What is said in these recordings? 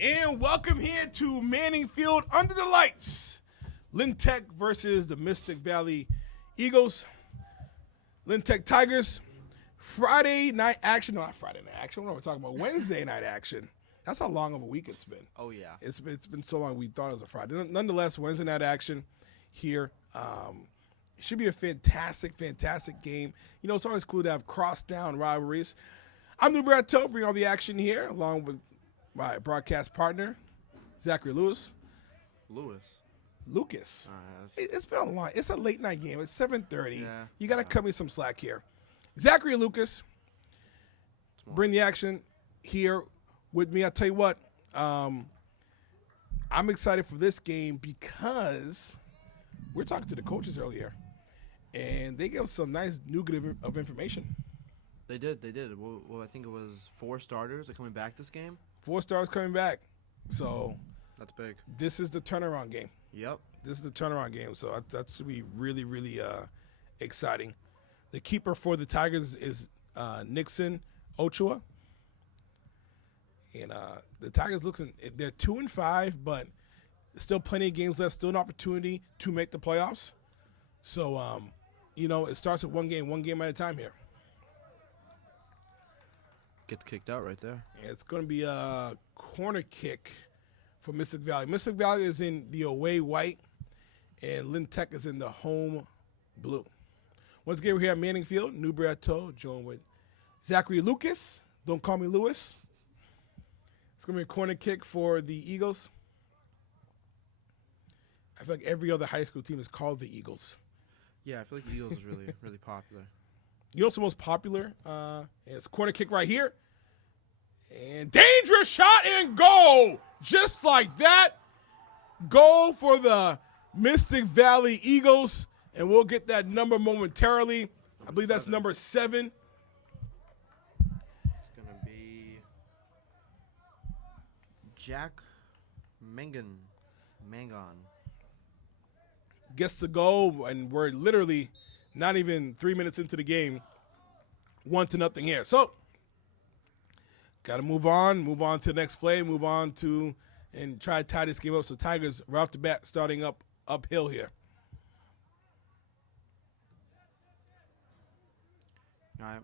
And welcome here to Manning Field under the lights. Lynn Tech versus the Mystic Valley Eagles. Lynn Tech Tigers. Friday night action. No, not Friday night action. What are we talking about? Wednesday night action. That's how long of a week it's been. Oh, yeah. It's been so long we thought it was a Friday. Nonetheless, Wednesday night action here. It should be a fantastic game. You know, it's always cool to have cross-down rivalries. I'm Lou Bratto, bringing all the action here, along with my broadcast partner, Zachary Lucas. It's been a long. It's a late night game. It's 7:30. Yeah. You got to cut me some slack here. Zachary Lucas, bring the action here with me. I'll tell you what. I'm excited for this game because we're talking to the coaches earlier, and they gave us some nice nugget of information. They did. Well, I think it was 4 starters are coming back this game. 4 stars coming back. So that's big. This is the turnaround game. Yep. This is the turnaround game. So that should be really, really exciting. The keeper for the Tigers is Nixon Ochoa. And the Tigers they're 2-5, but still plenty of games left. Still an opportunity to make the playoffs. So, it starts with one game at a time here. Gets kicked out right there. And it's going to be a corner kick for Mystic Valley. Mystic Valley is in the away white, and Lynn Tech is in the home blue. Once again, we're here at Manning Field, New Bratto, joined with Zachary Lucas. Don't call me Lewis. It's going to be a corner kick for the Eagles. I feel like every other high school team is called the Eagles. Yeah, I feel like the Eagles is really, really popular. You know what's the most popular? It's a corner kick right here. And dangerous shot and goal. Just like that. Goal for the Mystic Valley Eagles. And we'll get that number momentarily. I believe that's number 7. It's going to be Jack Mangon. Gets the goal, and we're literally not even 3 minutes into the game. 1-0 here. So, got to move on to the next play, and try to tie this game up. So, Tigers right off the bat starting uphill here. I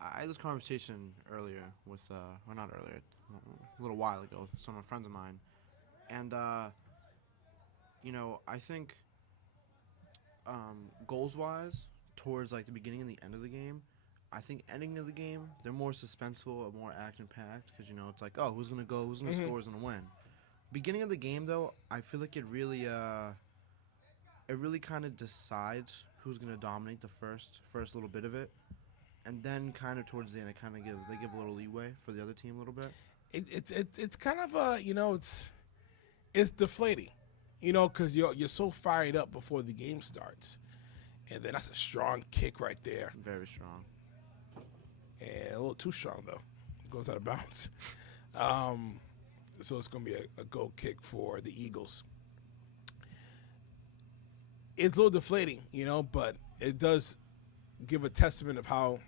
had this conversation earlier with, or not earlier, a little while ago with some of my friends of mine. And, I think goals-wise, towards like the beginning and the end of the game, I think ending of the game, they're more suspenseful, more action-packed, because, it's like, oh, who's going to go, who's going to score, who's going to win. Beginning of the game, though, I feel like it really kind of decides who's going to dominate the first little bit of it. And then kind of towards the end, they give a little leeway for the other team a little bit. It's kind of it's deflating, because you're so fired up before the game starts, and then that's a strong kick right there. Very strong. And a little too strong though. It goes out of bounds. So it's going to be a goal kick for the Eagles. It's a little deflating, but it does give a testament of how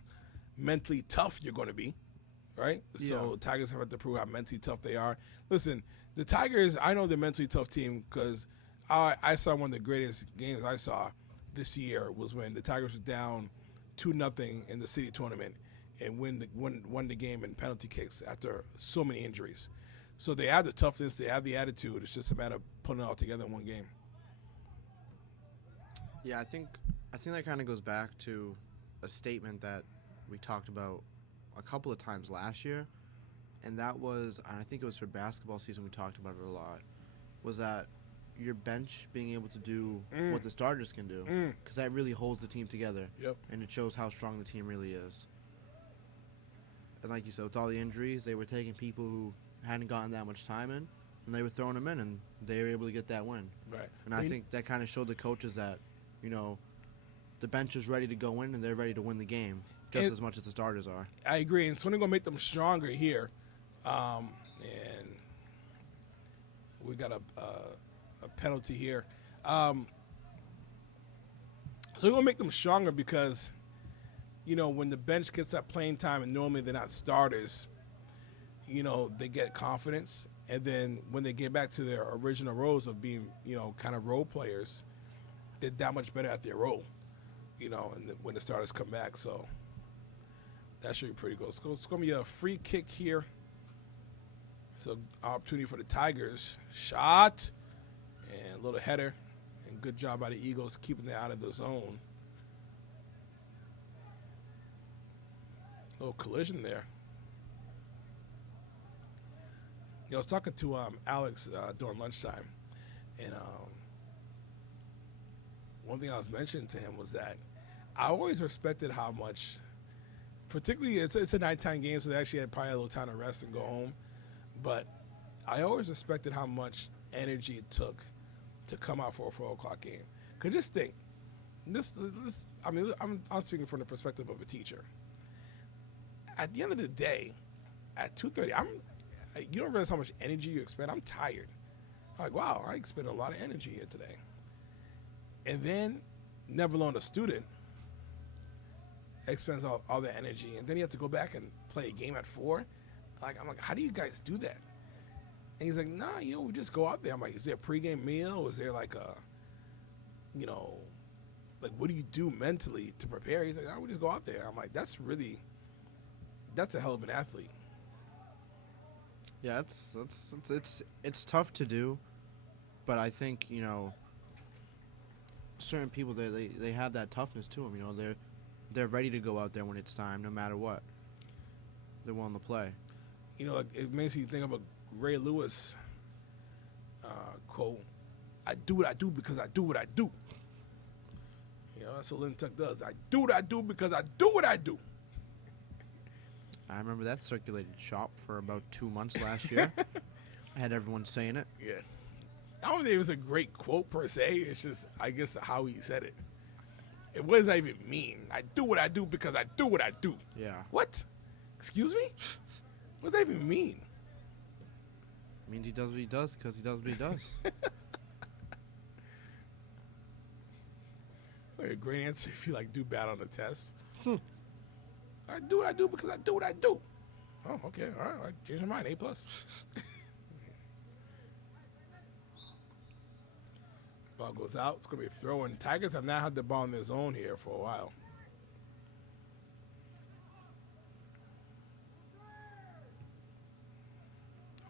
mentally tough you're going to be, right? Yeah. So Tigers have to prove how mentally tough they are. Listen, the Tigers, I know they're a mentally tough team because I saw one of the greatest games I saw this year was when the Tigers were down 2-0 in the city tournament and won the game in penalty kicks after so many injuries. So they have the toughness, they have the attitude. It's just a matter of putting it all together in one game. Yeah, I think that kind of goes back to a statement that we talked about a couple of times last year, and that was, and I think it was for basketball season, we talked about it a lot, was that your bench being able to do what the starters can do, because that really holds the team together. Yep. And it shows how strong the team really is. And like you said, with all the injuries, they were taking people who hadn't gotten that much time in, and they were throwing them in, and they were able to get that win. Right. And I think that kind of showed the coaches that, the bench is ready to go in, and they're ready to win the game just as much as the starters are. I agree. And it's only going to make them stronger here. And we got a penalty here. So we're going to make them stronger because, when the bench gets that playing time and normally they're not starters, they get confidence, and then when they get back to their original roles of being, kind of role players, they're that much better at their role, and when the starters come back. So that should be pretty good. It's going to be a free kick here. So opportunity for the Tigers. Shot and a little header, and good job by the Eagles keeping it out of the zone. Little collision there. I was talking to Alex during lunchtime, and one thing I was mentioning to him was that I always respected how much, particularly it's a nighttime game, so they actually had probably a little time to rest and go home, but I always respected how much energy it took to come out for a 4 o'clock game. Because just think, I'm speaking from the perspective of a teacher. At the end of the day, at 2:30, you don't realize how much energy you expend. I'm tired. I'm like, wow, I expend a lot of energy here today. And then, never alone a student expends all the energy, and then you have to go back and play a game at 4. I'm like, how do you guys do that? And he's like, nah, we just go out there. I'm like, is there a pregame meal? Is there like what do you do mentally to prepare? He's like, no, we just go out there. I'm like, that's a hell of an athlete. Yeah, it's tough to do, but I think certain people they have that toughness to them. They're ready to go out there when it's time, no matter what. They're willing to play. It makes you think of a Ray Lewis quote. I do what I do because I do what I do. That's what Lynn Tuck does. I do what I do because I do what I do. I remember that circulated shop for about 2 months last year. I had everyone saying it. Yeah. I don't think it was a great quote per se. It's just, I guess, how he said it. What does that even mean? I do what I do because I do what I do. Yeah. What? Excuse me? What does that even mean? It means he does what he does because he does what he does. It's like a great answer if you do bad on the test. I do what I do because I do what I do. Oh, okay. All right. I changed my mind. A+. Ball goes out. It's going to be a throw, and Tigers have not had the ball in their zone here for a while.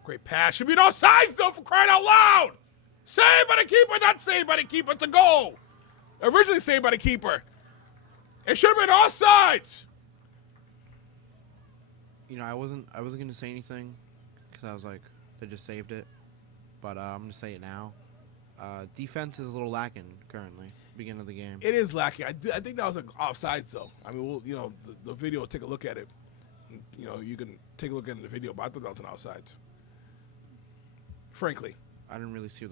Great pass. Should be no sides, though, for crying out loud. Saved by the keeper, not saved by the keeper. It's a goal. Originally saved by the keeper. It should have been offsides. I wasn't gonna say anything because I was like, they just saved it, but I'm gonna say it now. Defense is a little lacking currently. Beginning of the game. It is lacking. I think that was an offsides though. I mean, the video. Take a look at it. You can take a look at it in the video, but I thought that was an offsides. Frankly, I didn't really see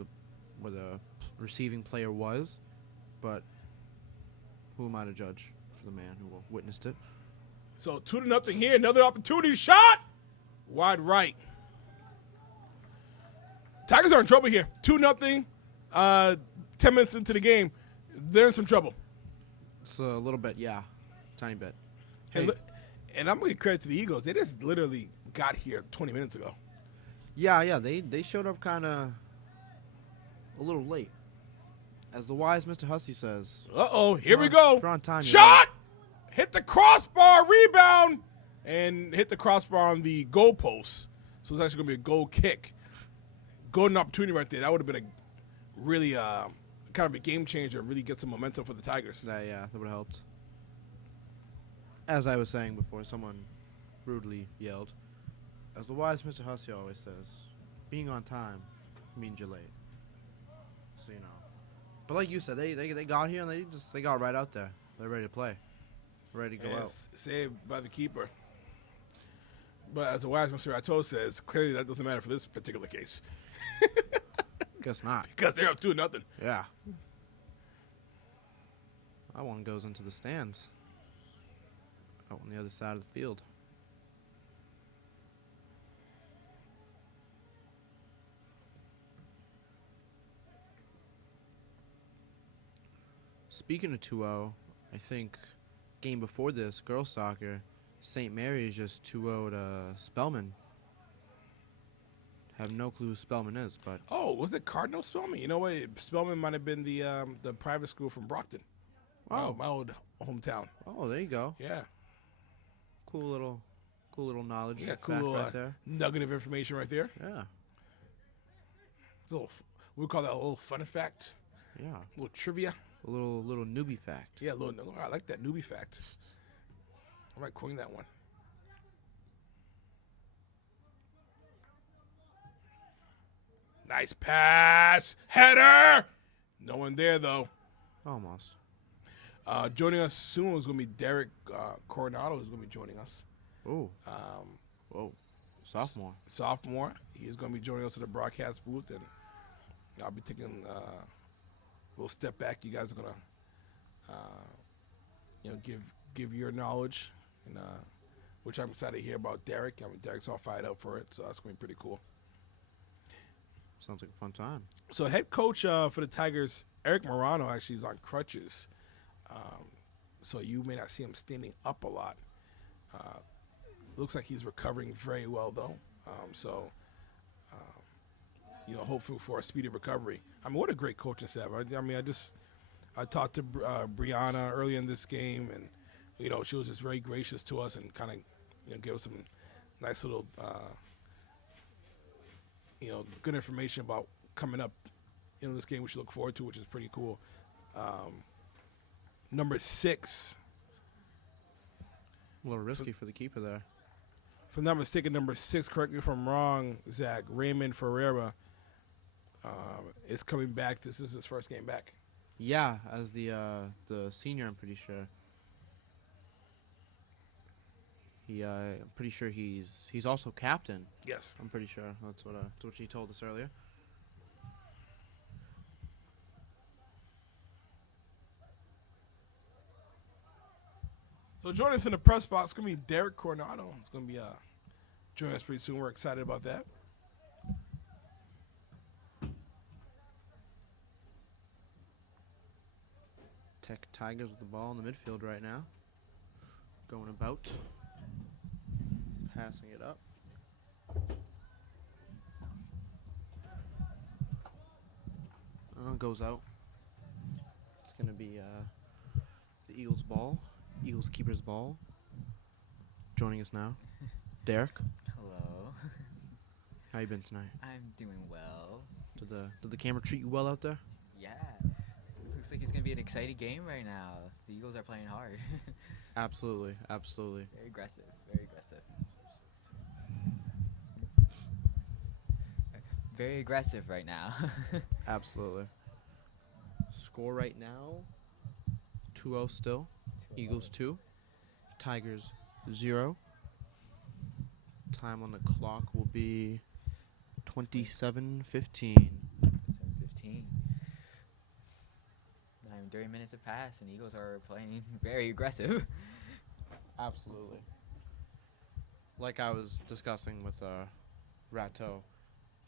where the receiving player was, but who am I to judge for the man who witnessed it? So 2-0 here. Another opportunity shot. Wide right. Tigers are in trouble here. 2-0. 10 minutes into the game, they're in some trouble. It's a little bit, yeah, tiny bit. And I'm going to give credit to the Eagles. They just literally got here 20 minutes ago. Yeah, they showed up kind of a little late. As the wise Mr. Hussey says. Uh-oh, here we go. You're on time. Shot! Hit the crossbar, rebound, and hit the crossbar on the goalpost. So it's actually going to be a goal kick. Golden opportunity right there. That would have been a really kind of a game changer, really get some momentum for the Tigers. That would have helped. As I was saying before, someone rudely yelled. As the wise Mr. Hussey always says, being on time means you're late. So, But like you said, they got here and they got right out there. They're ready to play. Ready to go out. Saved by the keeper. But as the wise Mr. Rato says, clearly that doesn't matter for this particular case. Guess not. Because they're up 2-0. Yeah. That one goes into the stands. Out on the other side of the field. Speaking of 2-0, I think game before this, girls soccer, St. Mary's just 2-0'd Spellman. Have no clue who Spellman is, but Oh, was it Cardinal Spellman? You know what? Spellman might have been the private school from Brockton. My old hometown. oh, there you go. Yeah. Cool little knowledge. Yeah, fact cool right there. nugget of information right there. Yeah, It's a little, we call that a little fun fact, yeah. a little trivia. A little newbie fact. Yeah, I like that newbie fact. I might coin that one. Nice pass. Header. No one there, though. Almost. Joining us soon is going to be Derek Coronado, who's going to be joining us. Oh. Whoa. Sophomore. He's going to be joining us at the broadcast booth, and I'll be taking a little step back. You guys are going to, give your knowledge, and which I'm excited to hear about Derek. I mean, Derek's all fired up for it, so that's going to be pretty cool. Sounds like a fun time. So head coach for the Tigers, Eric Morano, actually is on crutches. So you may not see him standing up a lot. Looks like he's recovering very well, though. Hopefully for a speedy recovery. I mean, what a great coaching staff. I talked to Brianna early in this game, and, she was just very gracious to us and kind of, gave us some nice little, good information about coming up in this game, which you look forward to, which is pretty cool. Number 6. A little risky for the keeper there. If I'm not mistaken, number 6, correct me if I'm wrong, Zach, Raymond Ferreira is coming back. This is his first game back. Yeah, as the senior, I'm pretty sure. I'm pretty sure he's also captain. Yes. I'm pretty sure. That's what she told us earlier. So joining us in the press box is going to be Derek Coronado. It's going to be joining us pretty soon. We're excited about that. Tech Tigers with the ball in the midfield right now. Going about. Passing it up. Goes out. It's going to be the Eagles ball. Eagles keeper's ball. Joining us now, Derek. Hello. How you been tonight? I'm doing well. Did the camera treat you well out there? Yeah. Looks like it's going to be an exciting game right now. The Eagles are playing hard. Absolutely. Very aggressive. Very aggressive right now. Absolutely. Score right now, 2-0 still. Eagles 2, Tigers 0. Time on the clock will be 27:15. 7:15. 30 minutes have passed, and Eagles are playing very aggressive. Absolutely. Like I was discussing with Rato,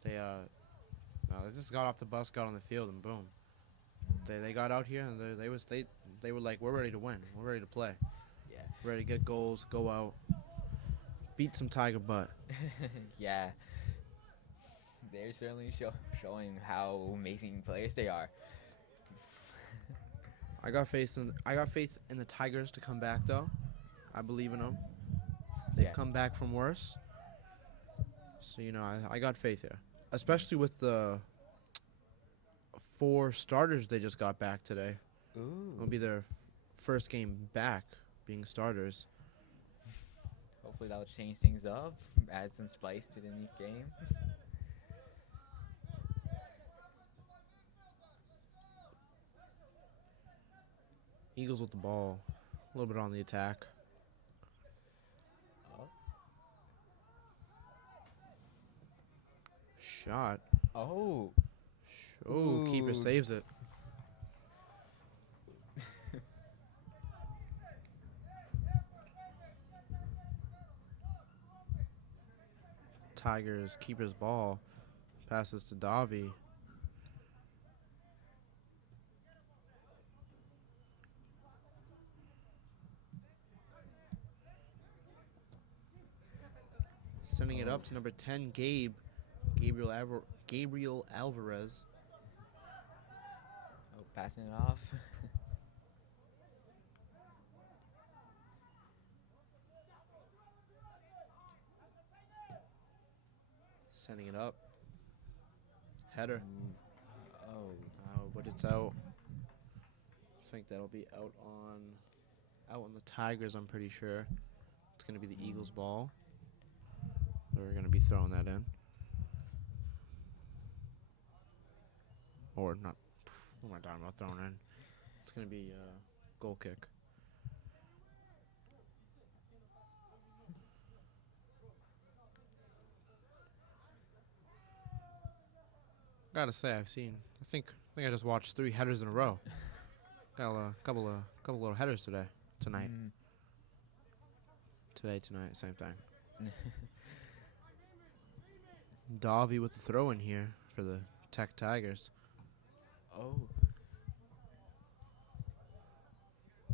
they just got off the bus, got on the field, and boom, they got out here and they were like, we're ready to win, we're ready to play, Yeah. ready to get goals, go out, beat some Tiger butt. Yeah. They're certainly showing how amazing players they are. I got faith in the Tigers to come back though. I believe in them. They've come back from worse. So I got faith here, especially with the 4 starters they just got back today. Ooh. It'll be their first game back being starters. Hopefully that'll change things up, add some spice to the new game. Eagles with the ball, a little bit on the attack. Oh. Shot. Oh. Oh, keeper Ooh. saves it. Tigers keeper's ball passes to Davi. Sending it up to number 10, Gabe. Gabriel Alvarez. Oh, passing it off. Sending it up. Header. Oh, But it's out. I think that'll be out on the Tigers, I'm pretty sure. It's going to be the Eagles' ball. We're going to be throwing that in. Or not. What am I talking about throwing in? It's going to be a goal kick. Gotta say, I think I just watched 3 headers in a row. Got a couple little headers tonight. Tonight, same thing. Davi with the throw in here for the Tech Tigers. oh. I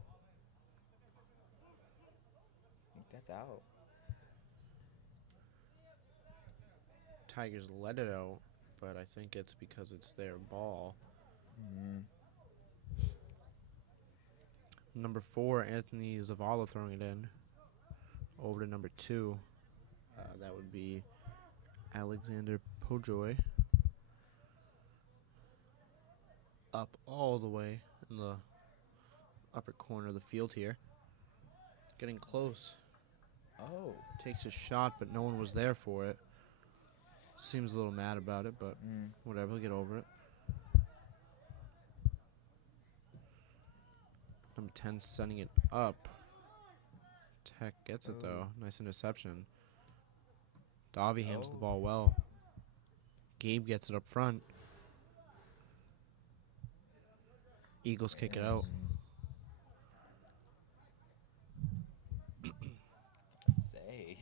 think that's out. Tigers let it out, but I think it's because it's their ball. Number 4, Anthony Zavala throwing it in. Over to number 2. That would be Alexander Pojoy. Up all the way in the upper corner of the field here. Getting close. Oh. Takes a shot, but no one was there for it. Seems a little mad about it, but whatever, he'll get over it. Number 10 sending it up. Tech gets it, though. Nice interception. Davi handles the ball well. Gabe gets it up front. Eagles kick it out. Say.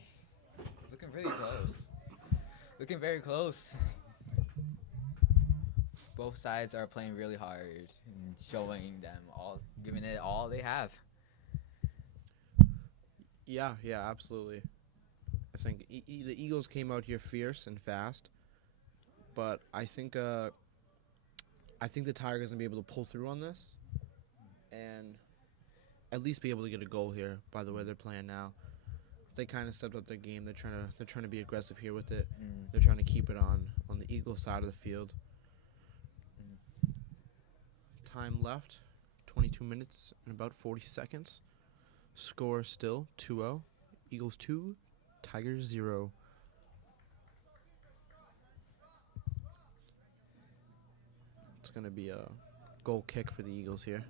Looking really close. Looking very close. Both sides are playing really hard and showing them all, giving it all they have. Yeah, absolutely. I think the Eagles came out here fierce and fast, but I think the Tigers gonna be able to pull through on this, and at least be able to get a goal here. By the way they're playing now, they kind of stepped up their game. They're trying to be aggressive here with it. They're trying to keep it on the Eagles side of the field. Time left, 22 minutes and about 40 seconds. Score still 2-0. Eagles 2, Tigers 0. It's going to be a goal kick for the Eagles here.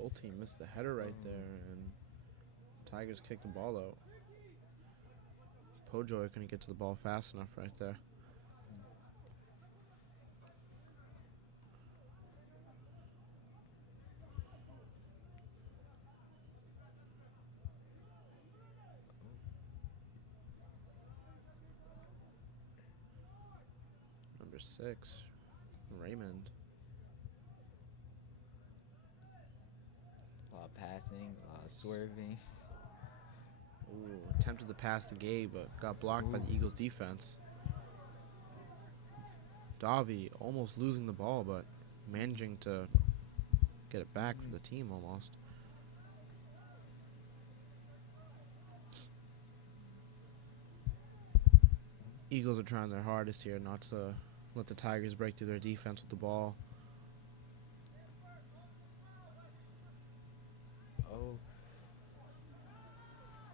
Both team missed the header right there, and Tigers kicked the ball out. Pojoy couldn't get to the ball fast enough right there. Number 6, Raymond. A lot of passing, a lot of swerving. Ooh, attempted the pass to Gabe, but got blocked by the Eagles' defense. Davi almost losing the ball, but managing to get it back for the team almost. Eagles are trying their hardest here not to let the Tigers break through their defense with the ball.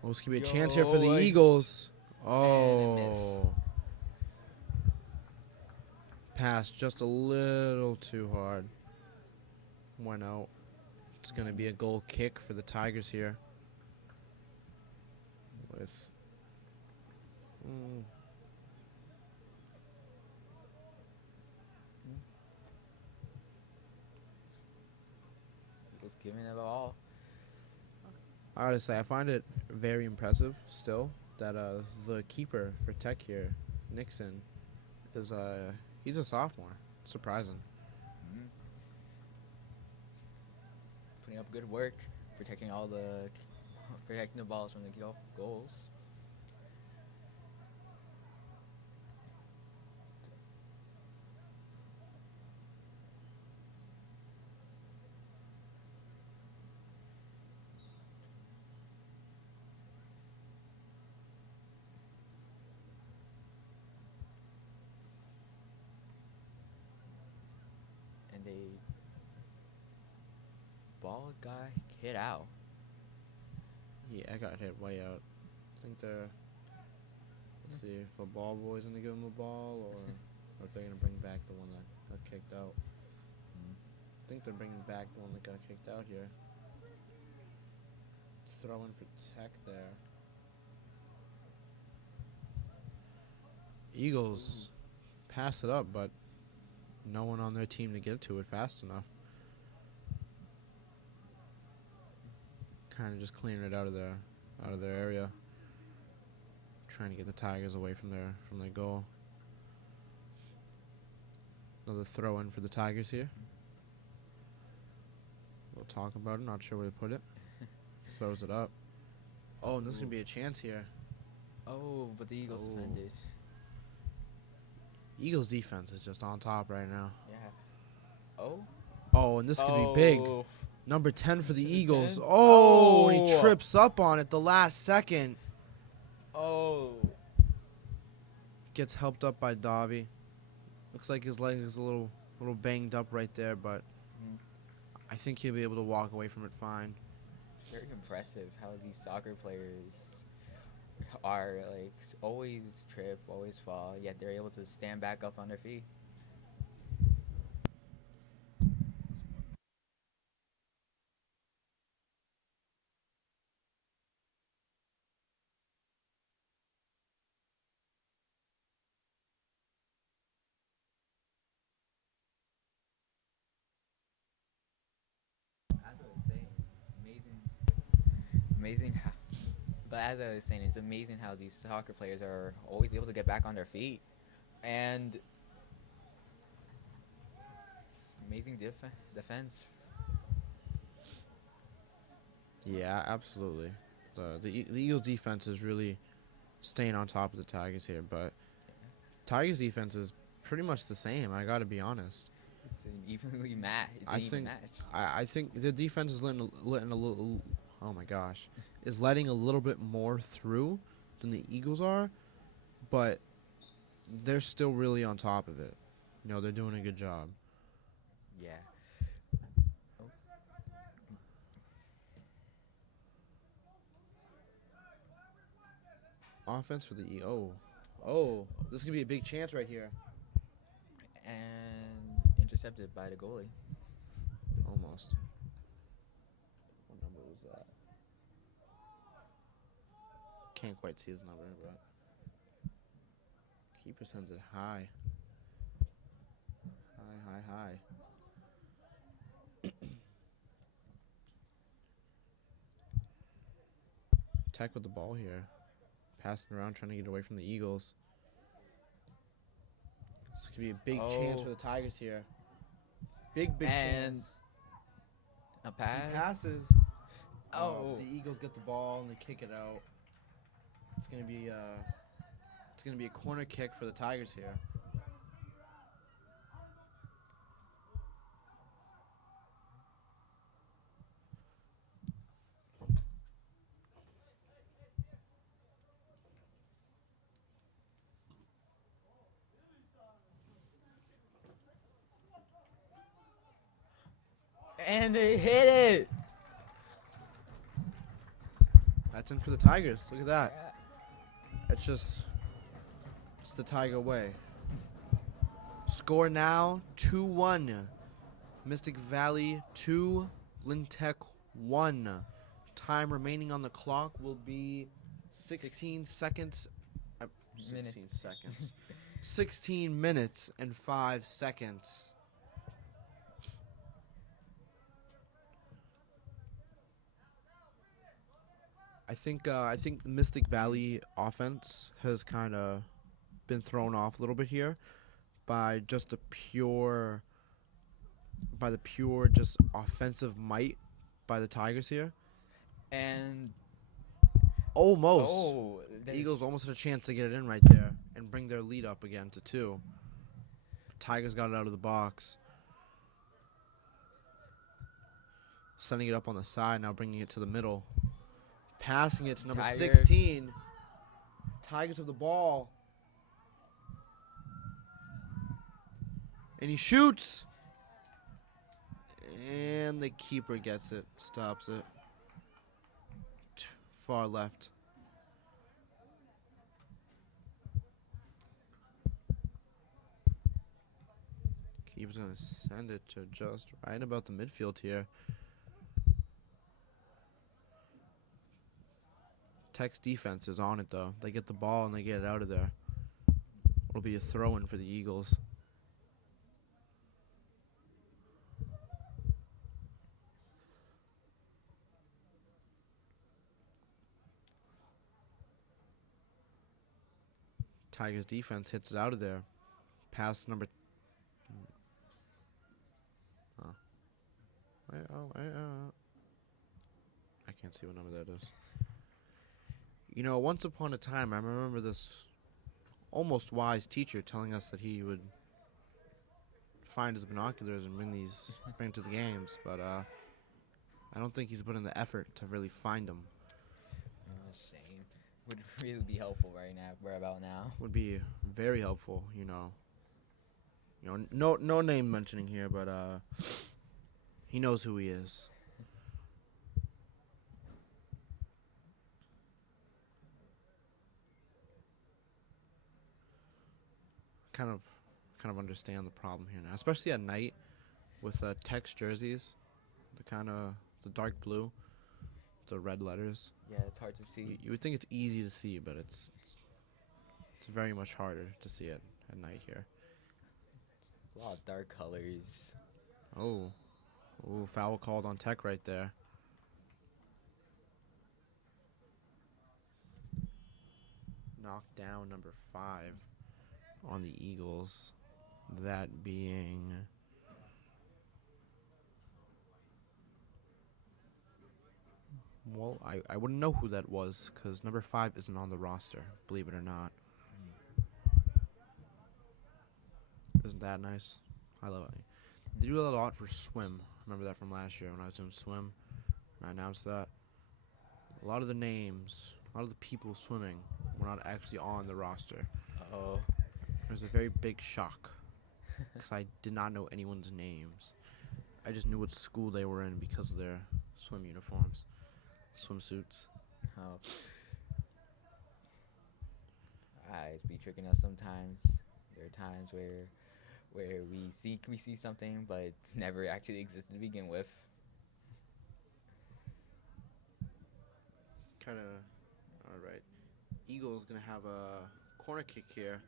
Oh, this could be a chance here for the Eagles. Oh. Pass just a little too hard. Went out. It's going to be a goal kick for the Tigers here. With... Giving it all. I gotta say, I find it very impressive still that the keeper for Tech here, Nixon, is he's a sophomore. Surprising. Mhm. Putting up good work, protecting protecting the balls from the goals. And they ball got hit out. Yeah, I got hit way out. I think they're. Let's see if a ball boy's gonna give him a ball, or if they're gonna bring back the one that got kicked out. I think they're bringing back the one that got kicked out here. Throw in for Tech there. Eagles pass it up, but no one on their team to get to it fast enough. Kind of just clearing it out of their area. Trying to get the Tigers away from their goal. Another throw in for the Tigers here. We'll talk about it. Not sure where to put it. Throws it up. Oh, and this is gonna be a chance here. Oh, but the Eagles defended. Eagles defense is just on top right now. Yeah. Oh. Oh, and this could be big. Oh. Number 10 for the Eagles. 10? Oh, and he Oh. trips up on it the last second. Oh. Gets helped up by Davi. Looks like his leg is a little banged up right there, but Mm. I think he'll be able to walk away from it fine. Very impressive how these soccer players are like always trip, always fall, yet they're able to stand back up on their feet. As I was saying, amazing how. But as I was saying, it's amazing how these soccer players are always able to get back on their feet, and amazing defense. Yeah, absolutely. The Eagles defense is really staying on top of the Tigers here, but Tigers defense is pretty much the same. I got to be honest. It's an evenly match. It's I an even think match. I think the defense is letting a little. Oh my gosh, is letting a little bit more through than the Eagles are, but they're still really on top of it. You know, they're doing a good job. Yeah. Offense for the oh, this is gonna be a big chance right here. And intercepted by the goalie. Almost. What number was that? Can't quite see his number, but keeper sends it high. High. Tech with the ball here. Passing around, trying to get away from the Eagles. This could be a big chance for the Tigers here. Big And chance. a He pass. passes. Oh. The Eagles get the ball and they kick it out. It's gonna be a corner kick for the Tigers here. And they hit it. That's in for the Tigers. Look at that. It's the Tiger way. Score now 2-1. Mystic Valley 2, Lintech 1. Time remaining on the clock will be 16 seconds. 16 seconds. 16 minutes and 5 seconds. I I think Mystic Valley offense has kind of been thrown off a little bit here by just the pure just offensive might by the Tigers here. And Almost. oh, The Eagles almost had a chance to get it in right there and bring their lead up again to 2. Tigers got it out of the box. Sending it up on the side, now bringing it to the middle. Passing it to number Tiger. 16. Tigers with the ball. And he shoots. And the keeper gets it, stops it. Far left. Keeper's going to send it to just right about the midfield here. Tech's defense is on it, though. They get the ball and they get it out of there. It'll be a throw-in for the Eagles. Tigers defense hits it out of there. Pass number... I can't see what number that is. You know, once upon a time, I remember this almost wise teacher telling us that he would find his binoculars and bring to the games, but I don't think he's put in the effort to really find them. Oh, shame. Would really be helpful right about now. Would be very helpful, you know. No name mentioning here, but he knows who he is. Kind of understand the problem here now, especially at night with Tech's jerseys, the dark blue, the red letters. Yeah, it's hard to see. You would think it's easy to see, but it's very much harder to see it at night here. A lot of dark colors. Oh, foul called on Tech right there. Knocked down number 5 on the Eagles. That being... Well, I wouldn't know who that was because number 5 isn't on the roster, believe it or not. Isn't that nice? I love it. They do a lot for swim. Remember that from last year when I was doing swim. I announced that. A lot of the names, a lot of the people swimming were not actually on the roster. Oh. It was a very big shock because I did not know anyone's names. I just knew what school they were in because of their swim uniforms, swimsuits. Oh. Eyes be tricking us sometimes. There are times where we see something, but it's never actually existed to begin with. All right. Eagles gonna have a corner kick here.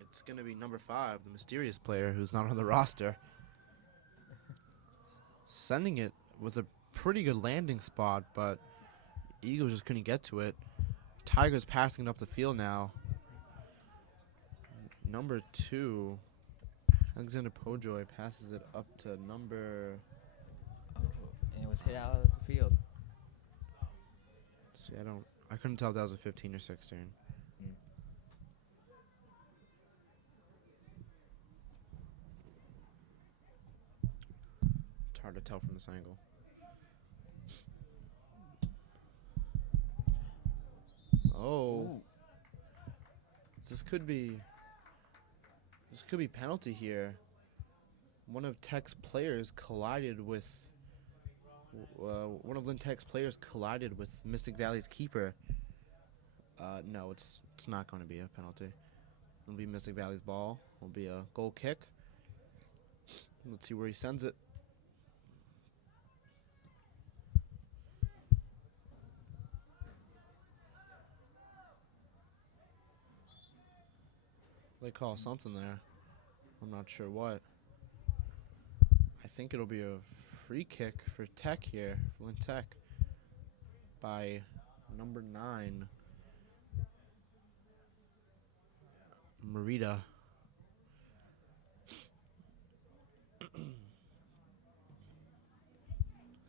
It's gonna be number 5, the mysterious player who's not on the roster. Sending it with a pretty good landing spot, but Eagles just couldn't get to it. Tigers passing it up the field now. Number 2, Alexander Pojoy passes it up to number... Oh, and it was hit out of the field. See, I couldn't tell if that was a 15 or 16. It's hard to tell from this angle. Oh. Ooh. This could be penalty here. One of Tech's players collided with Mystic Valley's keeper. No, it's not going to be a penalty. It'll be Mystic Valley's ball. It'll be a goal kick. Let's see where he sends it. They call something there. I'm not sure what. I think it'll be a free kick for Tech here, Flint Tech, by Number 9. Merida.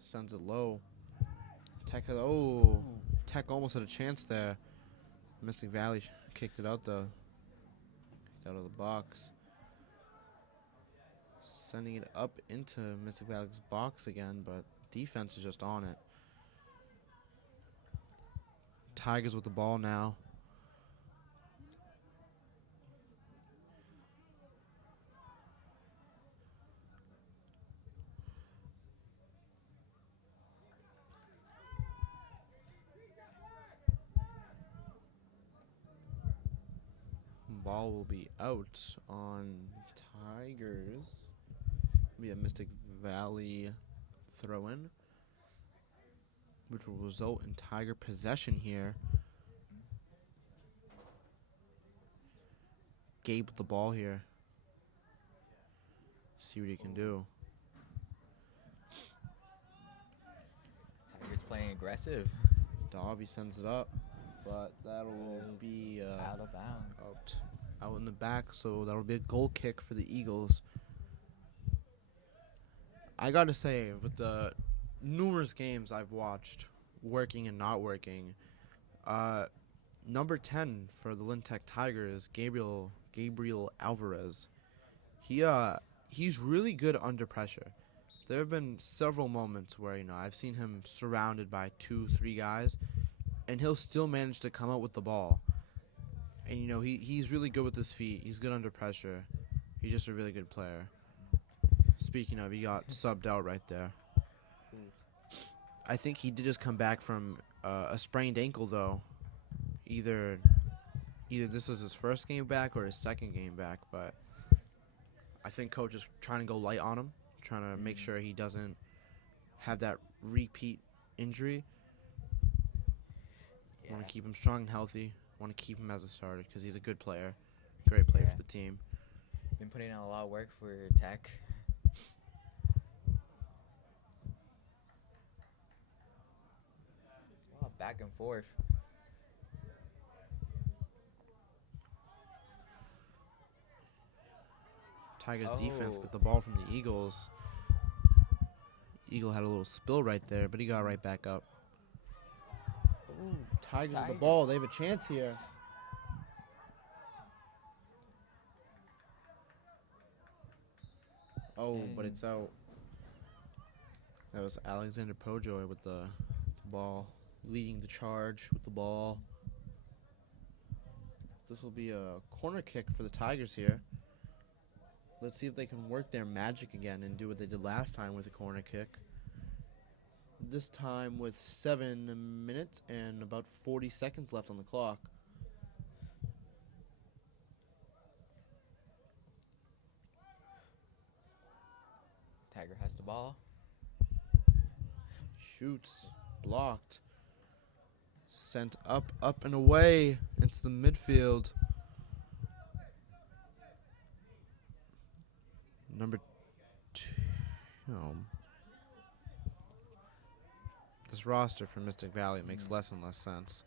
Sends it low. Tech Tech almost had a chance there. Mystic Valley kicked it out though. Kicked out of the box. Sending it up into Mystic Valley's box again, but defense is just on it. Tigers with the ball now. Ball will be out on Tigers. Be a Mystic Valley throw-in, which will result in Tiger possession here. Gabe with the ball here. See what he can do. Tigers playing aggressive. Dobby sends it up, but that'll be Out of bounds. out in the back, so that'll be a goal kick for the Eagles. I gotta say, with the numerous games I've watched, working and not working, number 10 for the Lintech Tigers, Gabriel Alvarez. He's really good under pressure. There have been several moments where I've seen him surrounded by 2-3 guys, and he'll still manage to come out with the ball. And he's really good with his feet. He's good under pressure. He's just a really good player. Speaking of, he got subbed out right there. I think he did just come back from a sprained ankle, though. Either this is his first game back or his second game back, but I think coach is trying to go light on him, trying to make sure he doesn't have that repeat injury. Yeah. Want to keep him strong and healthy. Want to keep him as a starter because he's a good player, great player for the team. Been putting in a lot of work for Tech. Oh, back and forth. Tigers defense Oh. got the ball from the Eagles. Eagle had a little spill right there, but he got right back up. Ooh, Tigers with the ball. They have a chance here. Oh, but it's out. That was Alexander Pojoy with the ball, leading the charge with the ball. This will be a corner kick for the Tigers here. Let's see if they can work their magic again and do what they did last time with a corner kick. This time with 7 minutes and about 40 seconds left on the clock. Tiger has the ball. Shoots. Blocked. Sent up and away into the midfield. Number 2. This roster for Mystic Valley makes less and less sense.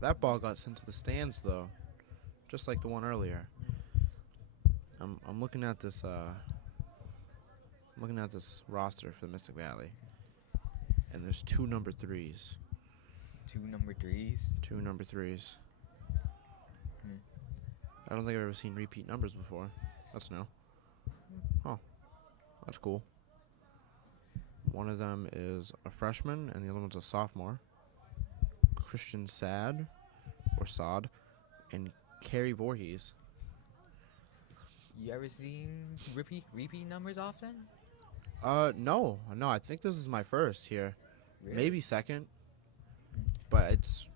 That ball got sent to the stands, though, just like the one earlier. I'm looking at this. Looking at this roster for the Mystic Valley, and there's 2 number 3s. 2 number 3s. 2 number 3s. I don't think I've ever seen repeat numbers before. That's new. Oh, that's cool. One of them is a freshman, and the other one's a sophomore. Christian Saad, and Carrie Voorhees. You ever seen repeat numbers often? No. I think this is my first here. Really? Maybe second, but it's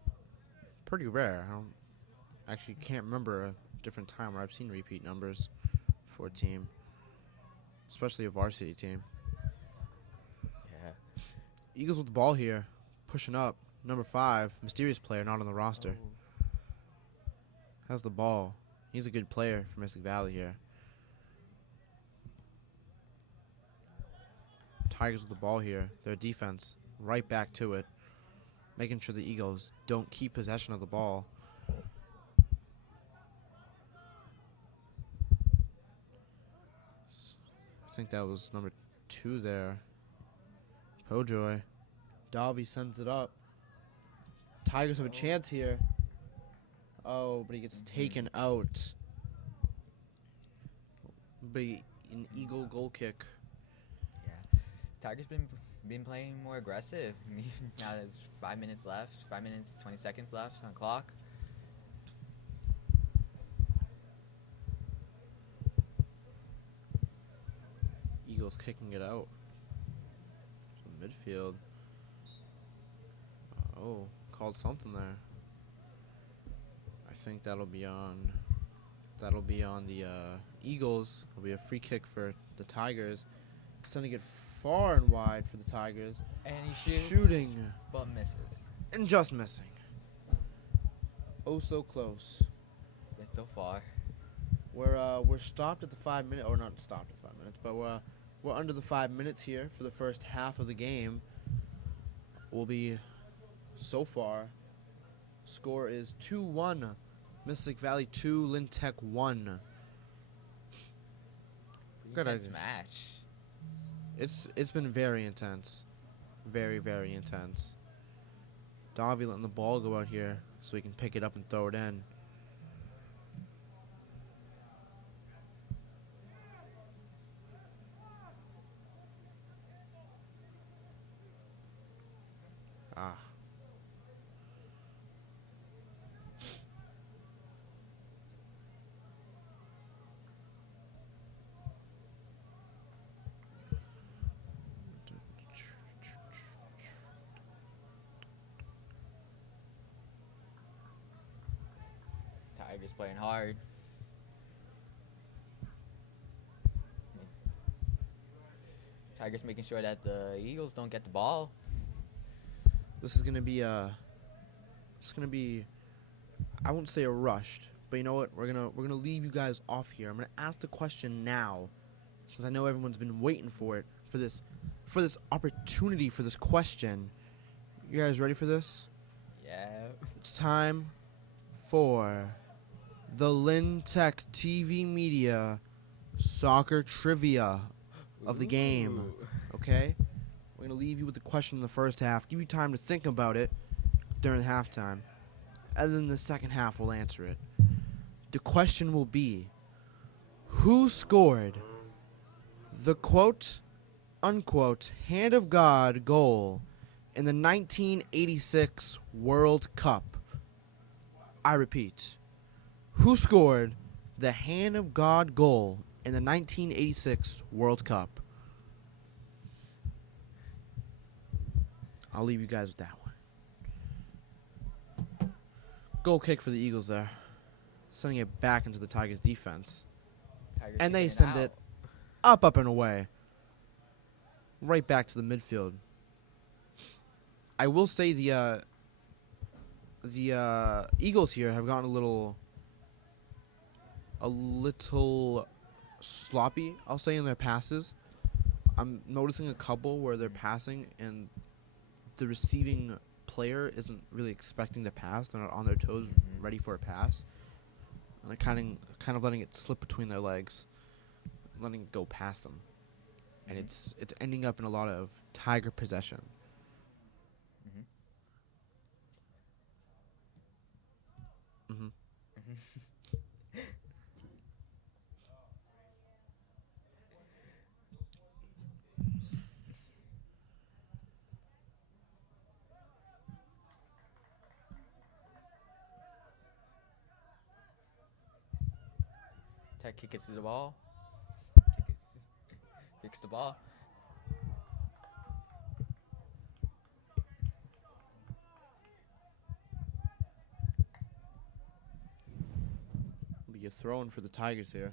pretty rare. Can't remember a different time where I've seen repeat numbers for a team, especially a varsity team. Yeah. Eagles with the ball here, pushing up. Number 5, mysterious player, not on the roster. Oh. Has the ball. He's a good player for Mystic Valley here. Tigers with the ball here. Their defense right back to it. making sure the Eagles don't keep possession of the ball. I think that was number 2 there. Pojoy. Davi sends it up. Tigers have a chance here. Oh, but he gets taken out. Be an Eagle goal kick. Yeah, Tigers been playing more aggressive. Now there's 5 minutes left. 5 minutes 20 seconds left on the clock. Eagles kicking it out. Midfield. Oh, called something there. I think that'll be on the Eagles. It'll be a free kick for the Tigers. Sending it far and wide for the Tigers. And he shoots, Shooting but misses. and just missing. Oh, so close. Yet so far. We're stopped at the 5 minute, or not stopped at 5 minutes, but we're under the 5 minutes here for the first half of the game. Will be so far. Score is 2-1. Mystic Valley 2, Lynn Tech 1. Good Intense idea. match. It's been very intense. Very, very intense. Davi letting the ball go out here so he can pick it up and throw it in. Ah. Tigers playing hard. Tigers making sure that the Eagles don't get the ball. This is gonna be I won't say a rushed, but you know what? We're gonna leave you guys off here. I'm gonna ask the question now, since I know everyone's been waiting for it, for this opportunity, for this question. You guys ready for this? Yeah. It's time for the Lynn Tech TV Media soccer trivia of the game. Ooh. Okay? We're going to leave you with the question in the first half, give you time to think about it during halftime, and then the second half we'll answer it. The question will be, who scored the quote-unquote hand of God goal in the 1986 World Cup? I repeat, who scored the hand of God goal in the 1986 World Cup? I'll leave you guys with that one. Goal kick for the Eagles there. Sending it back into the Tigers defense. Tigers And they kicking send out. it up and away. Right back to the midfield. I will say the Eagles here have gotten a little sloppy, I'll say, in their passes. I'm noticing a couple where they're passing and the receiving player isn't really expecting the pass. They're not on their toes, ready for a pass. And they're kind of letting it slip between their legs, letting it go past them. And it's ending up in a lot of Tiger possession. Mm-hmm. Tech kicks to the ball. Kicks the ball. Be a throw-in for the Tigers here.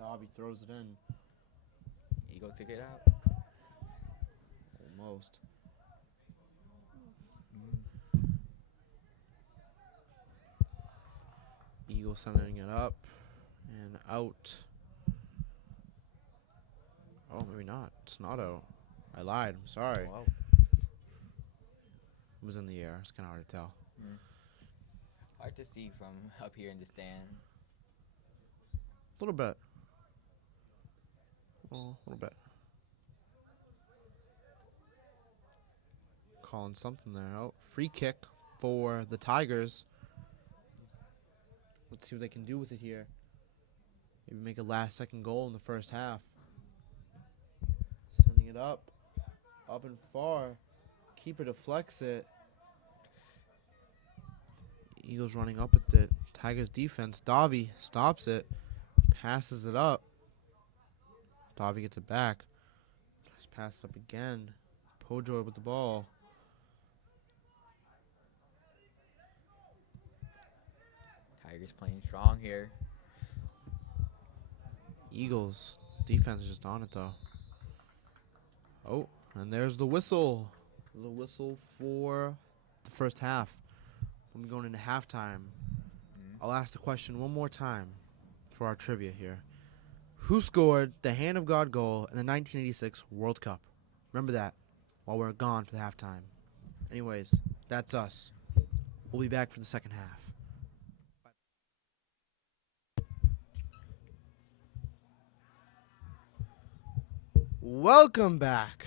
Davi throws it in. Eagle to get out. Almost. Eagle sending it up and out. Oh, maybe not. It's not out. I lied. I'm sorry. Whoa. It was in the air. It's kind of hard to tell. Hard to see from up here in the stand. A little bit. Well, a little bit. Calling something there. Oh, free kick for the Tigers. Let's see what they can do with it here. Maybe make a last-second goal in the first half. Sending it up and far. Keeper deflects it. Eagles running up with it. Tigers defense. Davi stops it. Passes it up. Davi gets it back. Tries to pass it up again. Pojoy with the ball. Tigers playing strong here. Eagles defense is just on it though. Oh, and there's the whistle. The whistle for the first half. When we're going into halftime, I'll ask the question one more time for our trivia here. Who scored the Hand of God goal in the 1986 World Cup? Remember that while we're gone for the halftime. Anyways, that's us. We'll be back for the second half. Welcome back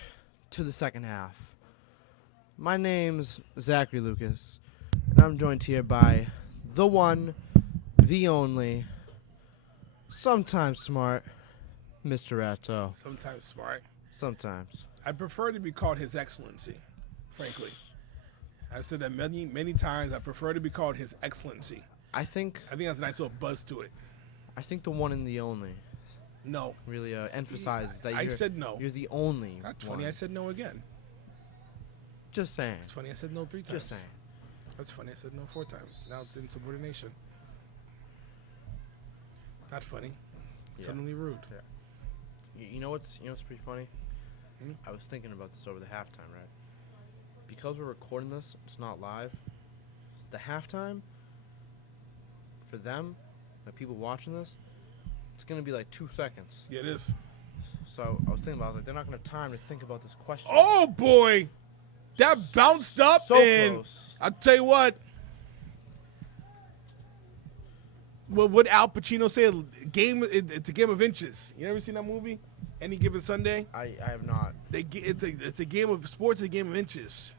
to the second half. My name's Zachary Lucas, and I'm joined here by the one, the only, sometimes smart, Mr. Ratto. Sometimes smart. Sometimes. I prefer to be called His Excellency, frankly. I said that many times. I prefer to be called His Excellency. I think that's a nice little buzz to it. the one and the only No. really emphasizes that I said no. You're the only That's one. funny. I said no again. Just saying. It's funny. I said no 3 times. Just saying. That's funny. I said no 4 times. Now it's insubordination. Not funny. Yeah. Suddenly rude. You know what's pretty funny? Hmm? I was thinking about this over the halftime, right? Because we're recording this, it's not live. The halftime, for them, the people watching this, it's going to be like 2 seconds. Yeah, it is. So I was thinking about it, I was like, they're not going to have time to think about this question. Oh, boy. That bounced up. So and close. I'll tell you what. What Al Pacino say? It's a game of inches. You ever seen that movie? Any Given Sunday? I have not. It's a game of sports. A game of inches.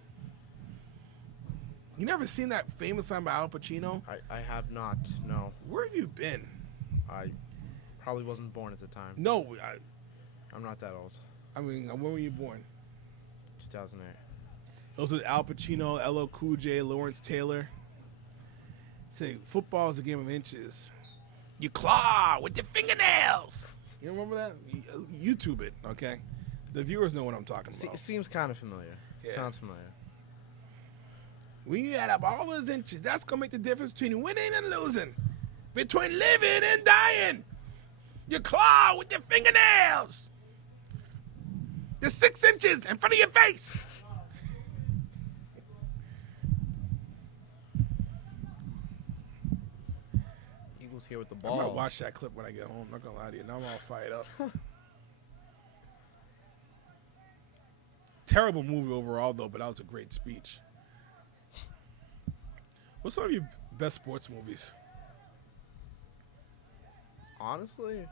You never seen that famous line by Al Pacino? I have not, no. Where have you been? I probably wasn't born at the time. No, I'm not that old. I mean, when were you born? 2008. Those are Al Pacino, LL Cool J, Lawrence Taylor. Say, football is a game of inches. You claw with your fingernails. You remember that? YouTube it, okay? The viewers know what I'm talking about. It seems kind of familiar. Yeah. Sounds familiar. When you add up all those inches, that's going to make the difference between winning and losing. Between living and dying. You claw with your fingernails. You're 6 inches in front of your face. Eagles here with the I ball. might watch that clip when I get home. I'm not going to lie to you. Now I'm all fired up. Terrible movie overall, though, but that was a great speech. What's some of your best sports movies? Honestly,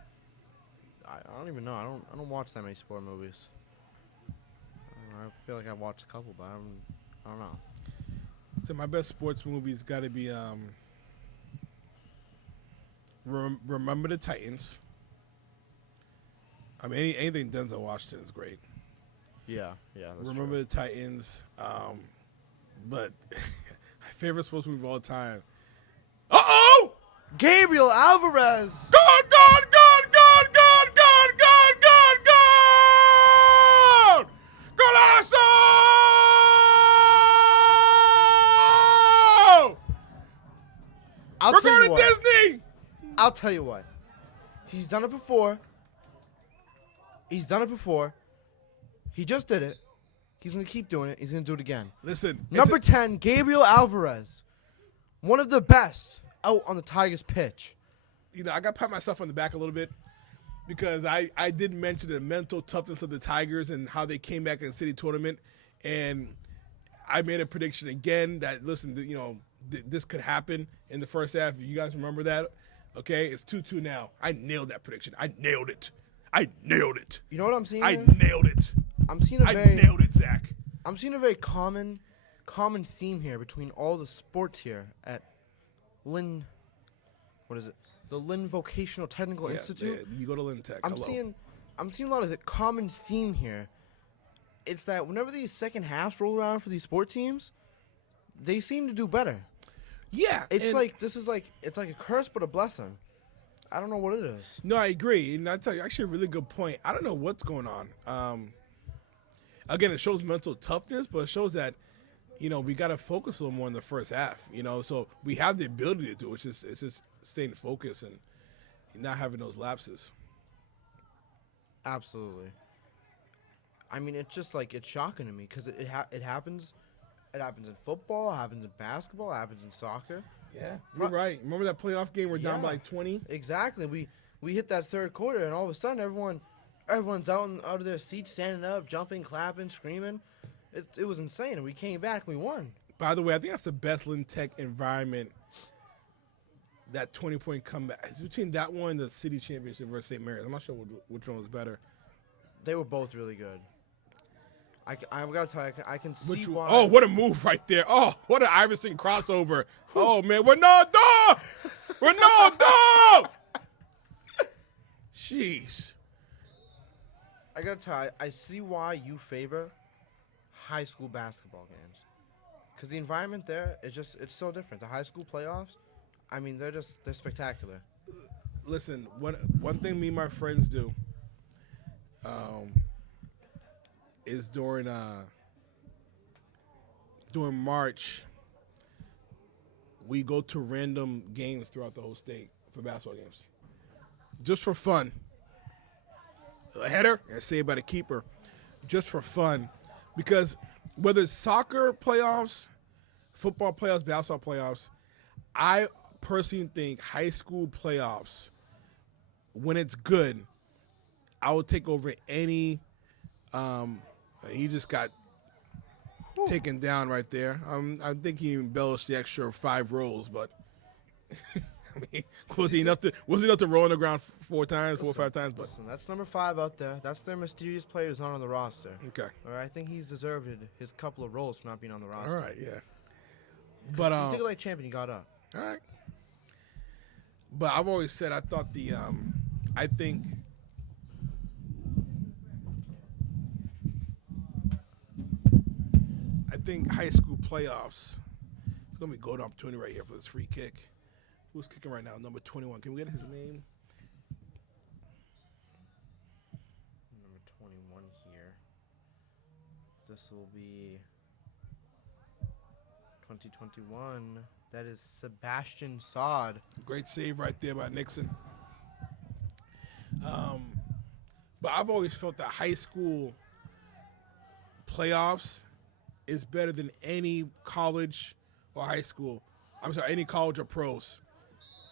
I don't even know. I don't watch that many sport movies. I feel like I've watched a couple, but I don't know. So my best sports movie's got to be Remember the Titans. I mean, anything Denzel Washington is great. Yeah, that's Remember true. the Titans. But my favorite sports movie of all time. Uh-oh! Gabriel Alvarez. God, God, God, God, God, God, God, God, God! Golazo! We're going to Disney! I'll tell you what. He's done it before. He just did it. He's going to keep doing it. He's going to do it again. Listen. Number 10, Gabriel Alvarez. One of the best out on the Tigers pitch. You know, I got to pat myself on the back a little bit. because I did mention the mental toughness of the Tigers and how they came back in the city tournament, and I made a prediction again that, listen, this could happen in the first half. You guys remember that? Okay, it's 2-2 now. I nailed that prediction. I nailed it. You know what I'm seeing? I nailed it. I'm seeing I nailed it, Zach. I'm seeing a very common theme here between all the sports here at Lynn. What is it? The Lynn Vocational Technical Institute. Yeah, you go to Lynn Tech. I'm seeing a lot of the common theme here. It's that whenever these second halves roll around for these sport teams, they seem to do better. Yeah, it's like a curse but a blessing. I don't know what it is. No, I agree, and I tell you, actually, a really good point. I don't know what's going on. Again, it shows mental toughness, but it shows that we got to focus a little more in the first half. So we have the ability to do it. It's just staying focused and not having those lapses. Absolutely. I mean, it's just like it's shocking to me because it happens. It happens in football. It happens in basketball. It happens in soccer. Yeah, you're right. Remember that playoff game we're down by like 20? Exactly. We hit that third quarter, and all of a sudden, everyone's out of their seats, standing up, jumping, clapping, screaming. It was insane, and we came back. We won. By the way, I think that's the best Lynn Tech environment. That 20-point comeback. It's between that one and the city championship versus St. Mary's. I'm not sure which one was better. They were both really good. I've got to tell you, I can see why. Oh, what a move right there. Oh, what an Iverson crossover. Oh, man. Ronaldo! Ronaldo! Jeez. I got to tell you, I see why you favor high school basketball games. Because the environment there, it's so different. The high school playoffs, I mean, they're spectacular. Listen, one thing me and my friends do is during March, we go to random games throughout the whole state for basketball games. Just for fun. A header and saved by the keeper. Just for fun. Because whether it's soccer playoffs, football playoffs, basketball playoffs, I personally think high school playoffs, when it's good, I will take over any. He just got taken down right there. I think he embellished the extra 5 rolls, but I mean, was he enough to roll on the ground 4 or 5 times? But listen, that's number 5 out there. That's their mysterious player who's not on the roster. Okay. All right, I think he's deserved his couple of rolls for not being on the roster. All right, yeah. But he took it like champion. He got up. All right. But I've always said I thought I think high school playoffs, it's going to be a golden opportunity right here for this free kick. Who's kicking right now? Number 21. Can we get his name? Number 21 here. This will be 2021. That is Sebastian Sod. Great save right there by Nixon. But I've always felt that high school playoffs is better than any college or high school. I'm sorry, any college or pros.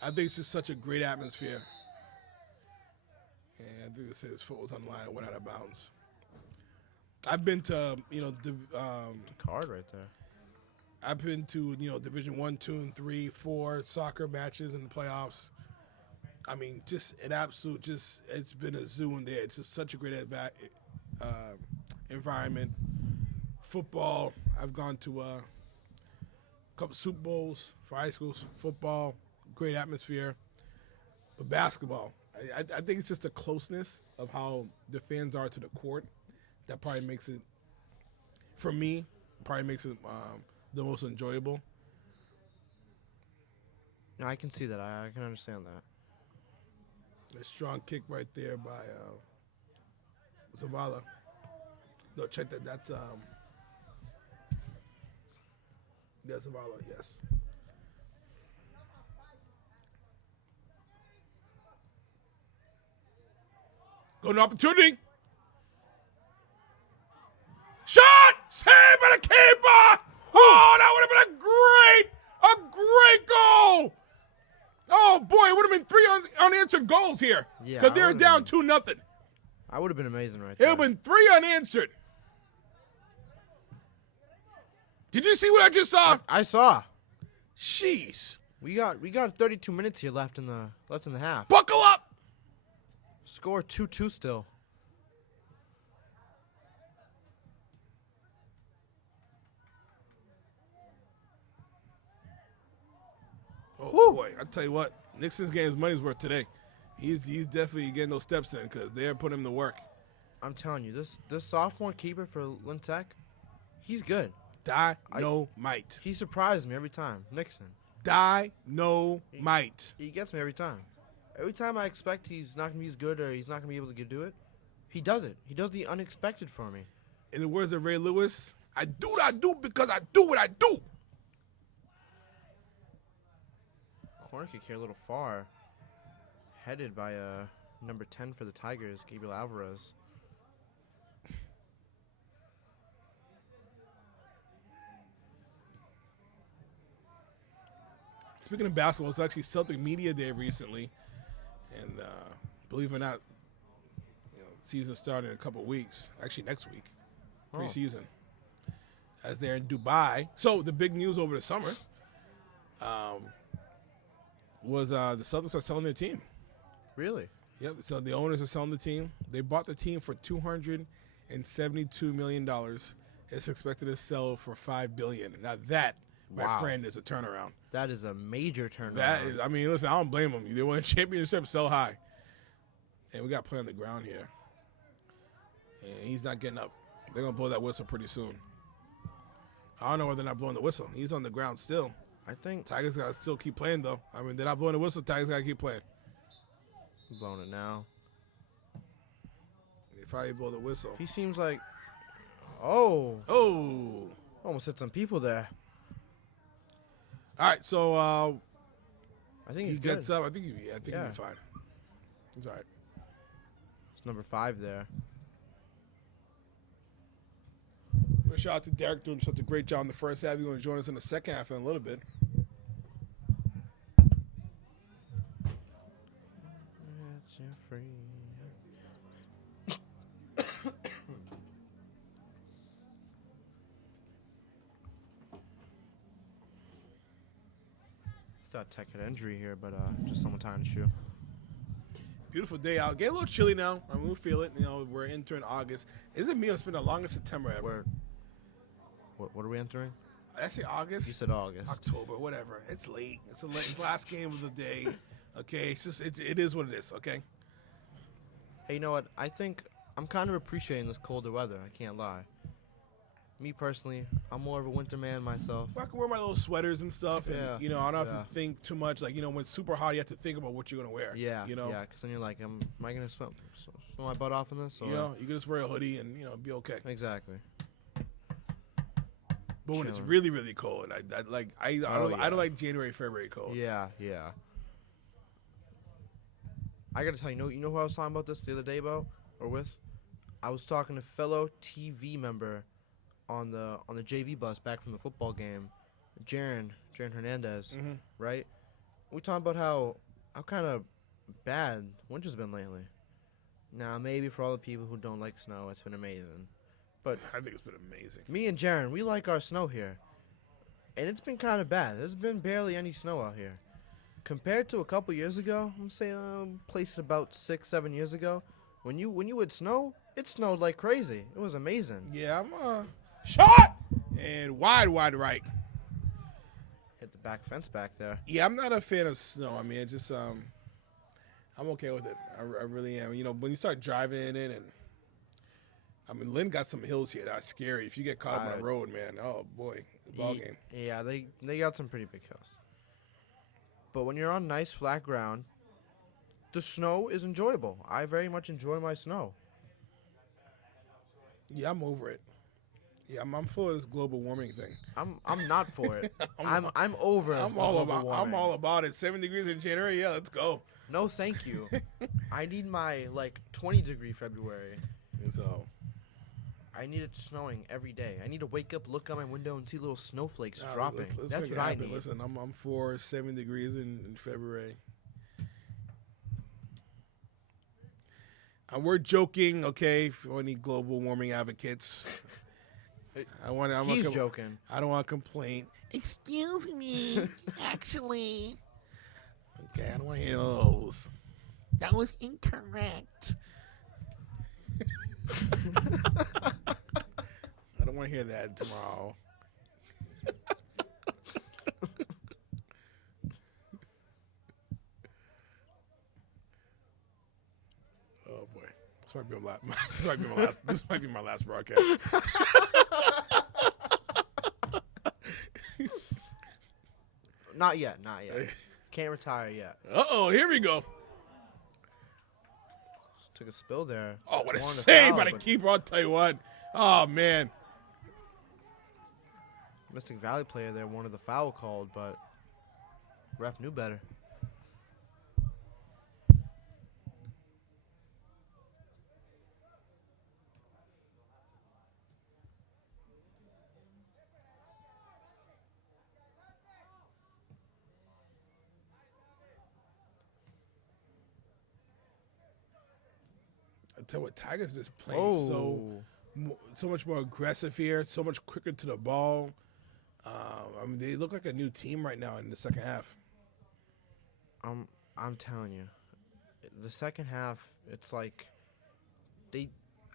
I think it's just such a great atmosphere. And I think it says foot was on the line and went out of bounds. I've been to, The card right there. I've been to, Division 1, 2, and 3, 4 soccer matches in the playoffs. I mean, just an absolute, it's been a zoo in there. It's just such a great environment. Football, I've gone to a couple Super Bowls for high schools. Football, great atmosphere. But basketball, I think it's just the closeness of how the fans are to the court that probably makes it, for me, the most enjoyable. No, I can see that. I can understand that. A strong kick right there by Zavala. No, check that. That's Zavala, yes. Golden opportunity. Shot! Saved by the keeper! Oh, that would have been a great goal! Oh boy, it would have been 3 unanswered goals here. Yeah, Because I they're would've down been- 2-0. I would have been amazing right It there. would have been 3 unanswered. Did you see what I just saw? I saw. Jeez. We got 32 minutes here left in the half. Buckle up. Score 2-2 still. Oh boy, I tell you what, Nixon's getting his money's worth today. He's definitely getting those steps in because they're putting him to work. I'm telling you, this sophomore keeper for Lynn Tech, he's good. Dynamite. He surprised me every time. Nixon. Dynamite. He gets me every time. Every time I expect he's not going to be as good or he's not going to be able to do it, he does it. He does the unexpected for me. In the words of Ray Lewis, I do what I do because I do what I do. Corner kick here a little far. Headed by number 10 for the Tigers, Gabriel Alvarez. Speaking of basketball, it's actually Celtic Media Day recently. And believe it or not, season starting in a couple of weeks. Actually, next week. Preseason. As they're in Dubai. So, the big news over the summer was the Celtics are selling their team. Really? Yep. So, the owners are selling the team. They bought the team for $272 million. It's expected to sell for $5 billion. Now, that, my friend, is a turnaround. That is a major turnaround. That is, I mean, listen, I don't blame them. They won a championship, sell high. And we got to play on the ground here. And he's not getting up. They're going to blow that whistle pretty soon. I don't know whether they're not blowing the whistle. He's on the ground still. I think Tigers got to still keep playing, though. I mean, they're not blowing the whistle. Tigers got to keep playing. he's blowing it now. They probably blow the whistle. He seems like, oh, almost hit some people there. All right, so I think he he's gets good. up. I think he'll be fine. He's all right. It's number 5 there. Shout out to Derek doing such a great job in the first half. He's going to join us in the second half in a little bit. Thought Tech had injury here, but just someone tying the shoe. Beautiful day out. Get a little chilly now. I mean, we feel it. We're entering August. Isn't me? It's been the longest September ever. What are we entering? I say August. You said August. October, whatever. It's late. It's the last game of the day. Okay, it's just it is what it is. Okay. Hey, you know what? I think I'm kind of appreciating this colder weather. I can't lie. Me personally, I'm more of a winter man myself. Well, I can wear my little sweaters and stuff, and Yeah. I don't have to think too much. Like when it's super hot, you have to think about what you're gonna wear. Yeah. Yeah, because then you're like, am I gonna swim my butt off in this? Or? You can just wear a hoodie and be okay. Exactly. But when it's Chilling. really, really cold, I don't like January, February cold. Yeah. I gotta tell you, you know who I was talking about this the other day about or with? I was talking to fellow TV member on the JV bus back from the football game, Jaron Hernandez, right? We talking about how kind of bad winter's been lately. Now maybe for all the people who don't like snow, it's been amazing. But I think it's been amazing. Me and Jaron, we like our snow here. And it's been kind of bad. There's been barely any snow out here. Compared to a couple years ago, I'm saying placed about 6-7 years ago, when you would snow, it snowed like crazy. It was amazing. Yeah, I'm shot and wide right. Hit the back fence back there. Yeah, I'm not a fan of snow. I mean, it just I'm okay with it. I really am. When you start driving in it, and I mean, Lynn got some hills here that are scary. If you get caught on the road, man, oh boy, the ball game. Yeah, they got some pretty big hills. But when you're on nice flat ground, the snow is enjoyable. I very much enjoy my snow. Yeah, I'm over it. Yeah, I'm for this global warming thing. I'm not for it. I'm over. I'm all about it. 7 degrees in January. Yeah, let's go. No, thank you. I need my 20-degree February. So I need it snowing every day. I need to wake up, look out my window, and see little snowflakes dropping. Let's That's make it what I happen. need. Listen, I'm for 7 degrees in February. We're joking, okay, for any global warming advocates. He's joking. I don't want to complain. Excuse me, actually. Okay, I don't want to hear those. That was incorrect. I don't want to hear that tomorrow. Oh boy, this might be my last. This might be my last broadcast. Not yet. Can't retire yet. Uh-oh, here we go. Took a spill there. Oh, what a Wanted to save foul, by the but keeper. I'll tell you what. Oh, man. Mystic Valley player there wanted the foul called, but ref knew better. I tell you what, Tigers just playing so much more aggressive here, so much quicker to the ball. I mean, they look like a new team right now in the second half. I'm telling you, the second half, it's like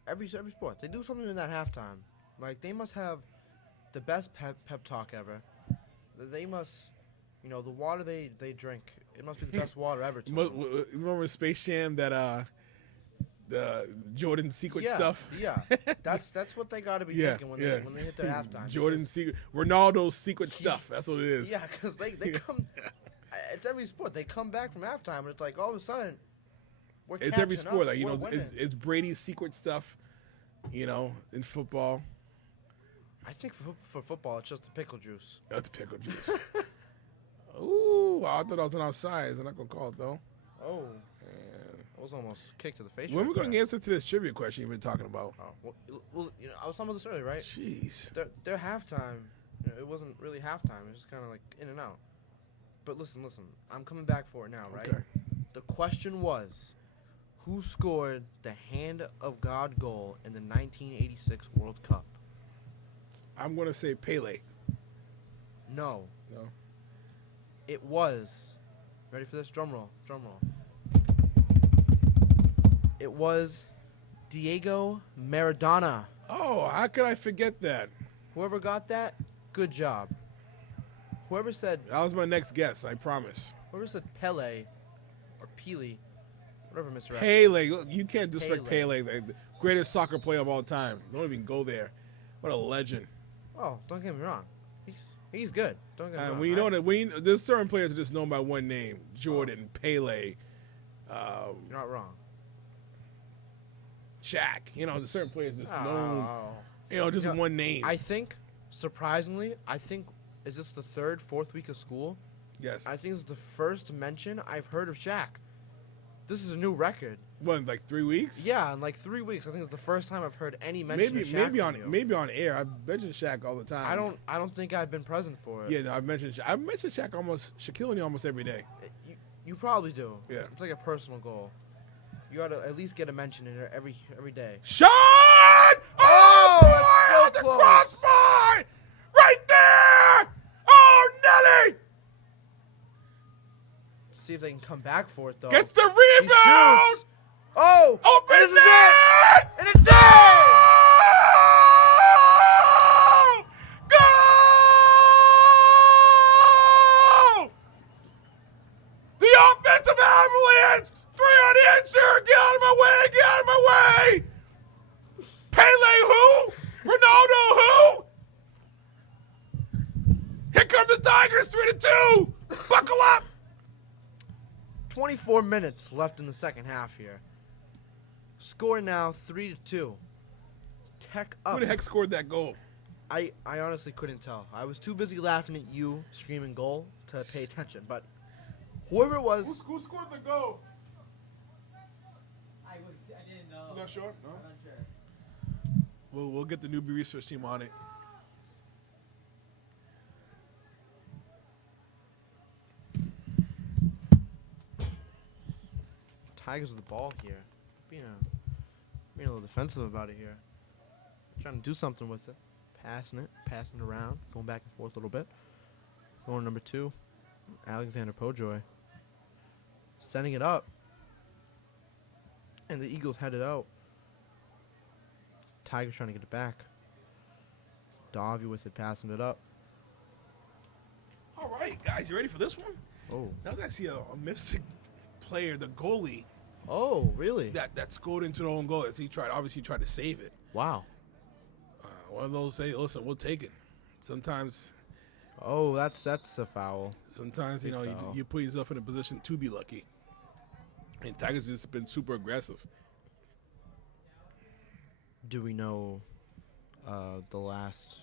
every sport they do something in that halftime. Like they must have the best pep talk ever. They must, the water they drink, it must be the best water ever. To them. Remember Space Jam that the Jordan secret stuff? Yeah, that's what they got to be thinking when they hit their halftime. Jordan's secret, Ronaldo's secret stuff. That's what it is. Yeah, because they come. It's every sport. They come back from halftime, and it's like all of a sudden, it's every sport. Like it's Brady's secret stuff. In football. I think for football, it's just the pickle juice. That's pickle juice. Ooh, I thought I was on outside. They're not gonna call it though. Oh. I was almost kicked to the face. When are we going to answer to this trivia question you've been talking about? Oh, well, I was talking about this earlier, right? Jeez. Their halftime, it wasn't really halftime. It was just kind of like in and out. But listen. I'm coming back for it now, right? Okay. The question was, who scored the Hand of God goal in the 1986 World Cup? I'm going to say Pele. No. No. It was, ready for this? Drum roll. It was Diego Maradona. Oh, how could I forget that? Whoever got that, good job. Whoever said That was my next guess, I promise. Pele or Pele, whatever, Mr. F. Pele. You can't disrespect Pele, the greatest soccer player of all time. Don't even go there. What a legend. Oh, don't get me wrong. He's good. Don't get me wrong. We know that there's certain players that are just known by one name. Jordan, Pele. You're not wrong. Shaq. There's certain players just known. Just one name. I think, surprisingly, is this the third, fourth week of school? Yes. I think this is the first mention I've heard of Shaq. This is a new record. What, like 3 weeks? Yeah, in like 3 weeks. I think it's the first time I've heard any mention of Shaq. Maybe on air. I mentioned Shaq all the time. I don't think I've been present for it. Yeah, no, I've mentioned Shaq Shaquille O'Neal almost every day. You probably do. Yeah. It's like a personal goal. You ought to at least get a mention in it every day. Shot! Oh, boy! So The close. crossbar! Right there! Oh, Nelly! See if they can come back for it, though. Gets the He rebound! shoots. Oh! Open This is net! it! And it's in! Goal! Goal! The offensive avalanche! 3 on the insert! Get out of my way! Get out of my way! Pele who? Ronaldo who? Here come the Tigers, 3-2! Buckle up! 24 minutes left in the second half here. Score now 3-2. Tech up. Who the heck scored that goal? I honestly couldn't tell. I was too busy laughing at you screaming goal to pay attention. But whoever it was, Who scored the goal? I didn't know. You not sure? No? I'm not sure. We'll get the newbie research team on it. Tigers with the ball here. Being a little defensive about it here. Trying to do something with it. Passing it around, going back and forth a little bit. Going number 2, Alexander Pojoy. Sending it up. And the Eagles head it out. Tigers trying to get it back. Davi with it, passing it up. All right, guys, you ready for this one? Oh. That was actually a Mystic player, the goalie, Oh, really? that scored into the own goal. As he obviously tried to save it. Wow. One of those say, listen, we'll take it. Sometimes, Oh, that's a foul. sometimes Big you foul. you put yourself in a position to be lucky. And Tigers has been super aggressive. Do we know the last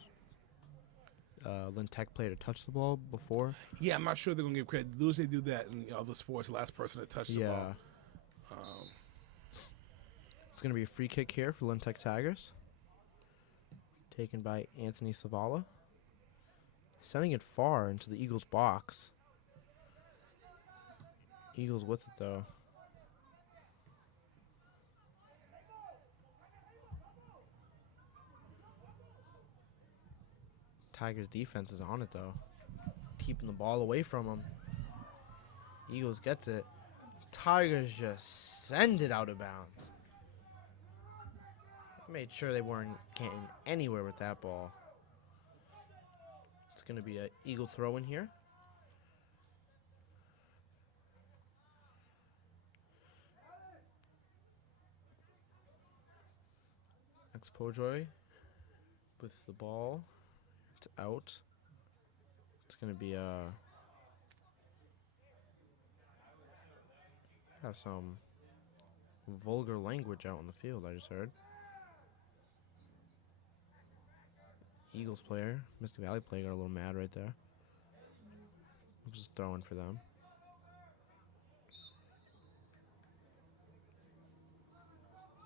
Lynn Tech player to touch the ball before? Yeah, I'm not sure they're gonna give credit. Usually they do that in other sports. The last person to touch the ball. It's going to be a free kick here for Lynn Tech Tigers. Taken by Anthony Savala. Sending it far into the Eagles' box. Eagles with it, though. Tigers' defense is on it, though. Keeping the ball away from them. Eagles gets it. Tigers just send it out of bounds. Made sure they weren't getting anywhere with that ball. It's going to be an Eagle throw in here. Max Pojoy with the ball. It's out. It's going to be have some vulgar language out in the field, I just heard. Eagles player, Mystic Valley player got a little mad right there. I'm just throwing for them.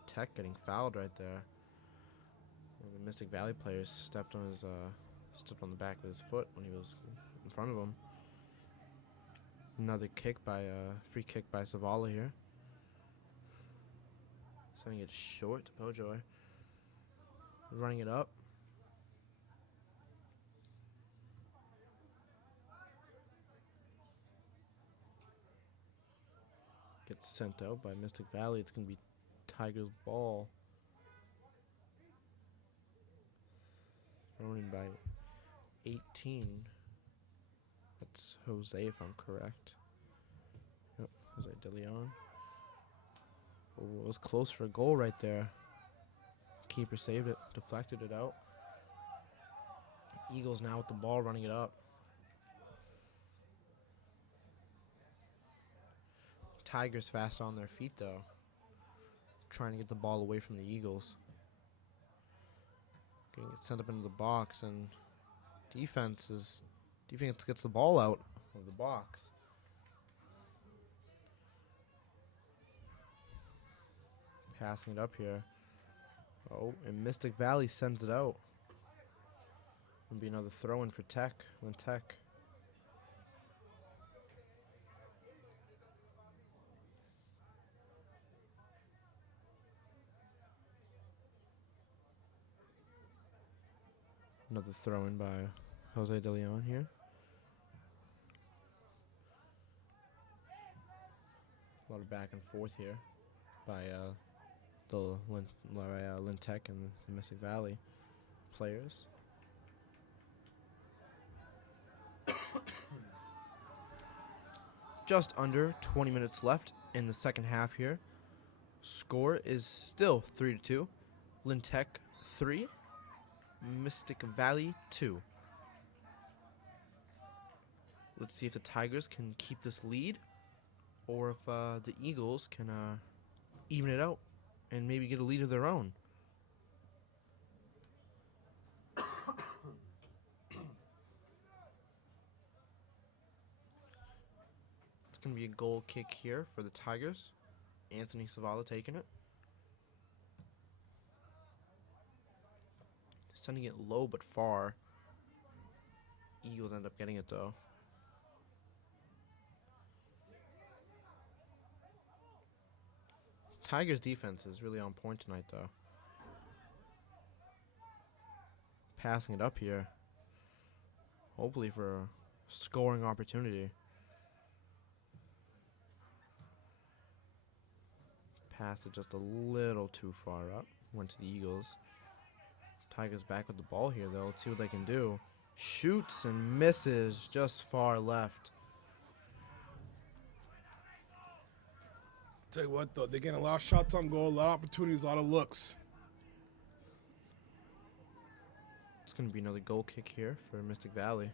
Tech getting fouled right there. One of the Mystic Valley players stepped on the back of his foot when he was in front of him. Another free kick by Savala here. Sending it short to Pojoy. Running it up. Gets sent out by Mystic Valley. It's going to be Tigers' ball. Thrown in by 18. That's Jose, if I'm correct. Yep, Jose De Leon. Oh, it was close for a goal right there. Keeper saved it, deflected it out. Eagles now with the ball, running it up. Tigers fast on their feet, though. Trying to get the ball away from the Eagles. Getting it sent up into the box, and defense gets the ball out of the box. Passing it up here. Oh, and Mystic Valley sends it out. Gonna be another throw-in for Tech. Lynn Tech. Another throw-in by Jose De Leon here. A lot of back and forth here by the Lynn Tech and the Mystic Valley players. Just under 20 minutes left in the second half here. Score is still 3-2. Lynn Tech 3. Mystic Valley 2. Let's see if the Tigers can keep this lead, or if the Eagles can even it out and maybe get a lead of their own. It's going to be a goal kick here for the Tigers. Anthony Savala taking it. sending it low but far. Eagles end up getting it though. Tigers defense is really on point tonight though. Passing it up here. Hopefully for a scoring opportunity. Passed it just a little too far up. Went to the Eagles. Tigers back with the ball here though. Let's see what they can do. Shoots and misses just far left. Tell you what, though, they're getting a lot of shots on goal, a lot of opportunities, a lot of looks. It's going to be another goal kick here for Mystic Valley.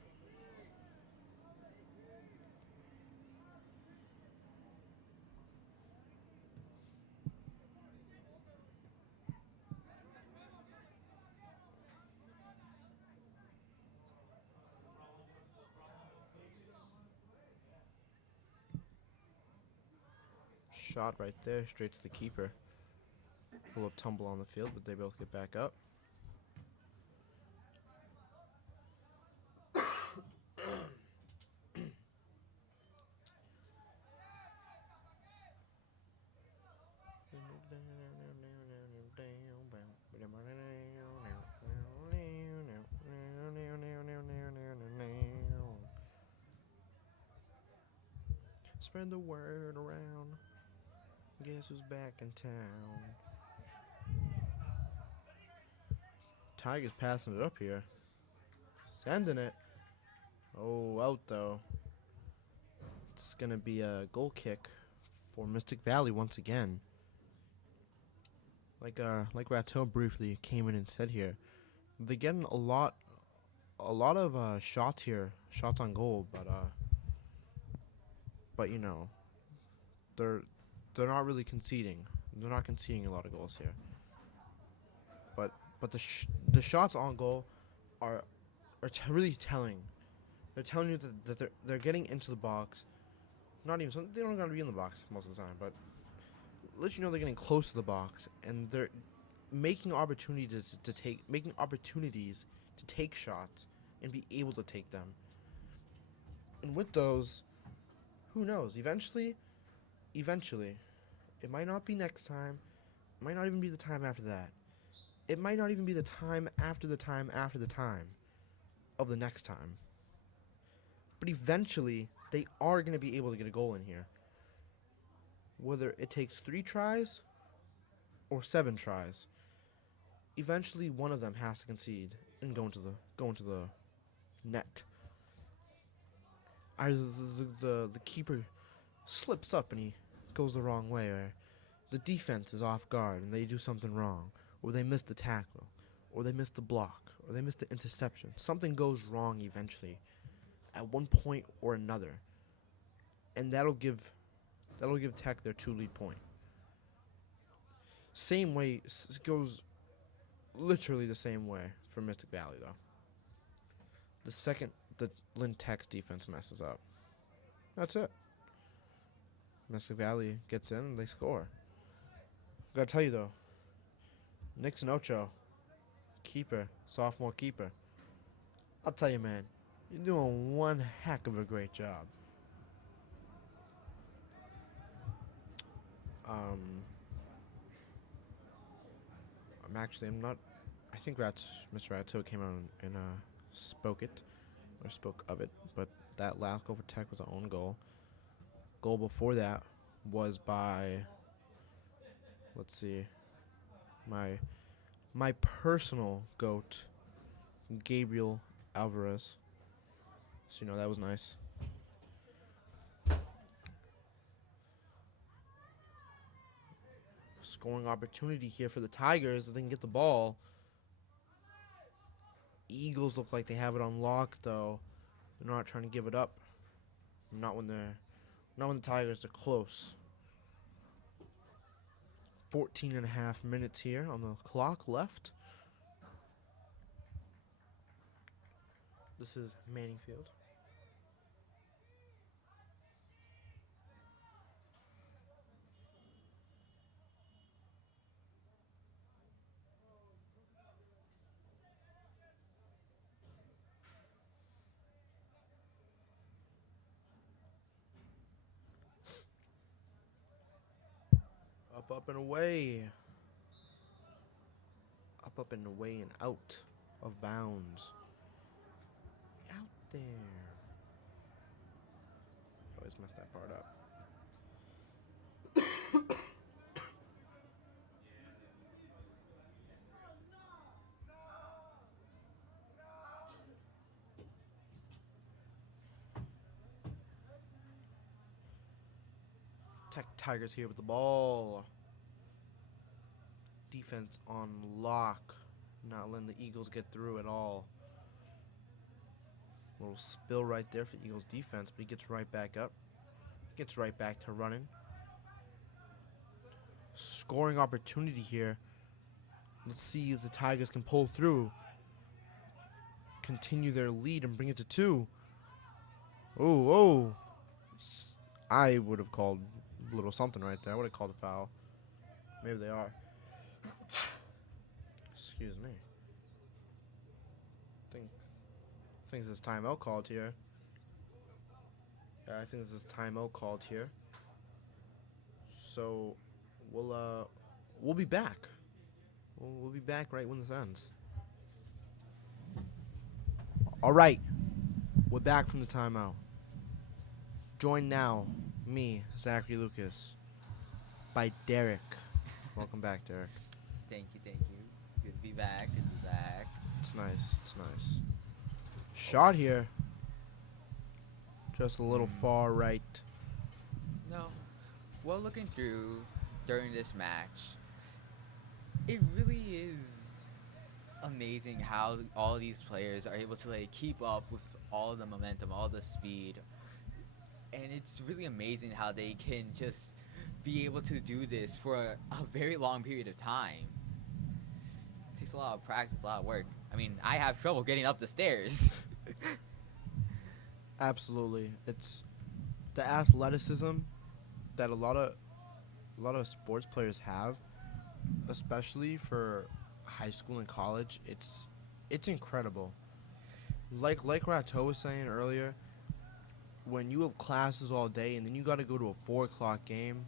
Shot right there, straight to the keeper. A little tumble on the field, but they both get back up. Spread the word around. Guess who's back in town? Tigers passing it up here. Sending it. Oh, out though. It's going to be a goal kick for Mystic Valley once again. Like Rateau briefly came in and said here, they're getting a lot of shots here, shots on goal, but you know, they're not really conceding. They're not conceding a lot of goals here. But the shots on goal are really telling. They're telling you that they're getting into the box. Not even they don't gotta be in the box most of the time, but let you know they're getting close to the box and they're making opportunities to take shots and be able to take them. And with those, who knows? Eventually, it might not be next time. It might not even be the time after that. It might not even be the time after the time after the time of the next time. But eventually, they are going to be able to get a goal in here. Whether it takes 3 tries or 7 tries, eventually one of them has to concede and go into the net. Either the keeper slips up and he goes the wrong way, or the defense is off guard and they do something wrong, or they miss the tackle, or they miss the block, or they miss the interception. Something goes wrong eventually at one point or another, and that'll give Tech their 2 lead point. Same way, it goes literally the same way for Mystic Valley though. The second the Lynn Tech's defense messes up, that's it. Mystic Valley gets in and they score. Gotta tell you though, Nixon Ocho, keeper, sophomore keeper, I'll tell you, man, you're doing one heck of a great job. I'm not. I think Mr. Rateau came out and spoke of it, but that last goal for Tech was an own goal. Goal before that was by, let's see, my personal GOAT, Gabriel Alvarez. So that was nice. Scoring opportunity here for the Tigers if they can get the ball. Eagles look like they have it on lock though. They're not trying to give it up. Not when the Tigers are close. 14 and a half minutes here on the clock left. This is Manning Field. Up, and away. Up, and away, and out of bounds. Out there. Always mess that part up. Tigers here with the ball. Defense on lock. Not letting the Eagles get through at all. Little spill right there for Eagles defense, but he gets right back up. Gets right back to running. Scoring opportunity here. Let's see if the Tigers can pull through. Continue their lead and bring it to 2. Oh. I would have called a little something right there. I would have called a foul. Maybe they are. Excuse me. I think this is timeout called here. Yeah, I think this is timeout called here. So we'll be back. We'll be back right when this ends. All right, we're back from the timeout. Joined now, me, Zachary Lucas, by Derek. Welcome back, Derek. Thank you. Good to be back. It's nice. Shot here. Just a little far right. No. Well, looking through during this match, it really is amazing how all these players are able to keep up with all the momentum, all the speed. And it's really amazing how they can just be able to do this for a very long period of time. It takes a lot of practice, a lot of work. I mean, I have trouble getting up the stairs. Absolutely. It's the athleticism that a lot of sports players have, especially for high school and college. It's incredible. Like Rato was saying earlier, when you have classes all day and then you got to go to a 4 o'clock game,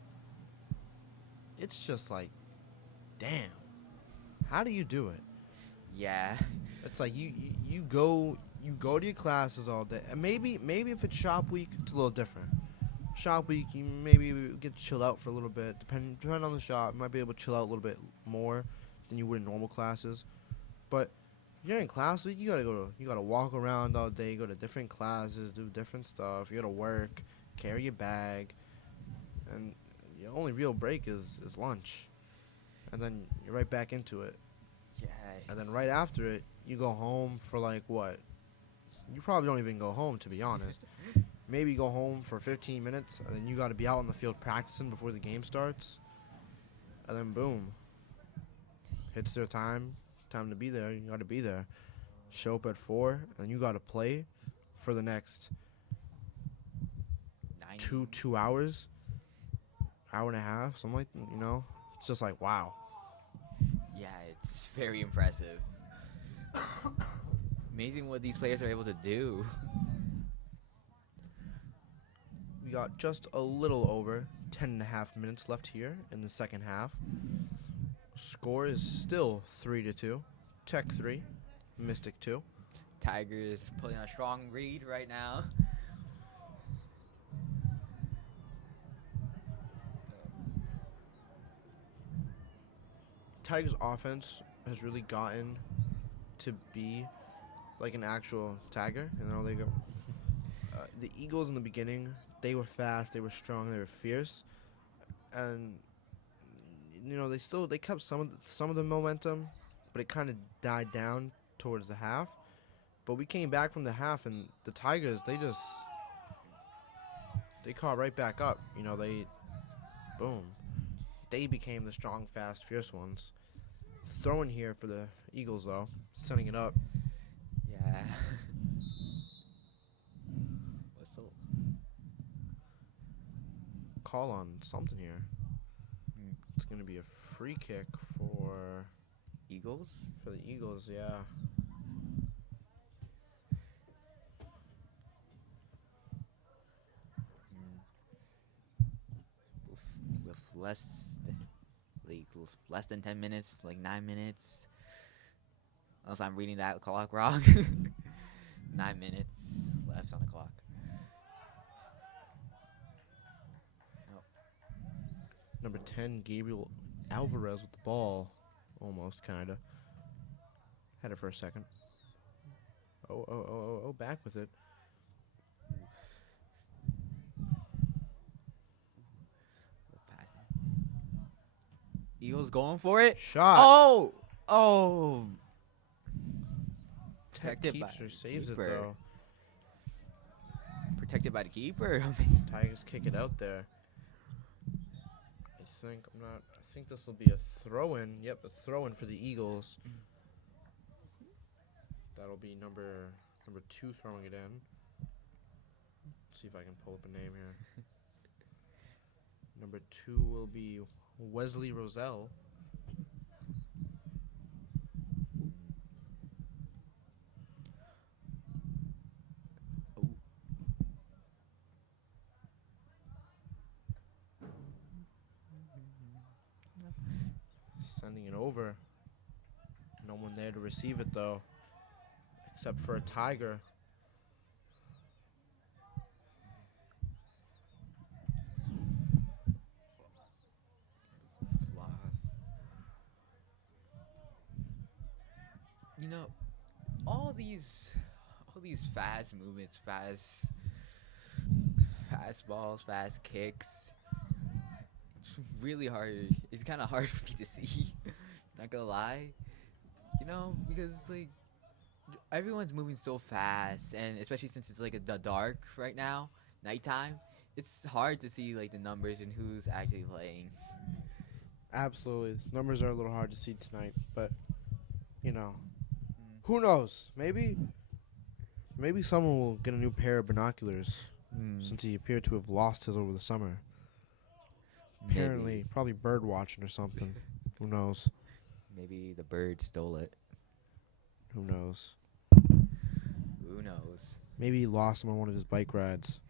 it's just like, damn, how do you do it? Yeah. It's like you go to your classes all day, and maybe if it's shop week, it's a little different. Shop week, you maybe get to chill out for a little bit. Depending on the shop, you might be able to chill out a little bit more than you would in normal classes. But if you're in class week, you gotta walk around all day, go to different classes, do different stuff. You gotta work, carry your bag, and your only real break is lunch, and then you're right back into it. Yeah. And then right after it, you go home for what? You probably don't even go home, to be honest. Maybe go home for 15 minutes, and then you got to be out on the field practicing before the game starts. And then boom, hits their time to be there. You got to be there. Show up at 4, and you got to play for the next 2 hours, hour and a half, something like that, It's just like, wow. Yeah, it's very impressive. Amazing what these players are able to do. We got just a little over 10.5 minutes left here in the second half. Score is still 3-2. Tech 3, Mystic 2. Tigers pulling a strong lead right now. Tigers offense has really gotten to be like an actual Tiger. They go. The Eagles in the beginning, they were fast, they were strong, they were fierce, and they kept some of the momentum, but it kind of died down towards the half. But we came back from the half, and the Tigers, they caught right back up. They became the strong, fast, fierce ones. Throwing here for the Eagles, though, setting it up. Yeah. Whistle. Call on something here. It's going to be a free kick for Eagles? For the Eagles, yeah. With less like less than 10 minutes, like 9 minutes. Unless I'm reading that clock wrong. 9 minutes left on the clock. Nope. Number 10, Gabriel Alvarez with the ball. Almost, kind of. Had it for a second. Oh, back with it. Eagles going for it. Shot. Oh. Tech Protected by keeps or the saves it, keeper. though. Protected by the keeper. Tigers kick it out there. I think this will be a throw-in. Yep, a throw-in for the Eagles. That'll be number 2 throwing it in. Let's see if I can pull up a name here. Number 2 will be Wesley Roselle. Sending it over. No one there to receive it, though, except for a Tiger. You know, all these fast movements, fastballs, fast kicks. It's really hard. It's kind of hard for me to see. Not gonna lie, you know, because like everyone's moving so fast, and especially since it's like the dark right now, nighttime. It's hard to see like the numbers and who's actually playing. Absolutely. Numbers are a little hard to see tonight, but, you know, who knows? Maybe someone will get a new pair of binoculars since he appeared to have lost his over the summer. Apparently, Maybe. probably bird watching or something. Who knows? Maybe the bird stole it. Who knows? Who knows? Maybe he lost him on one of his bike rides.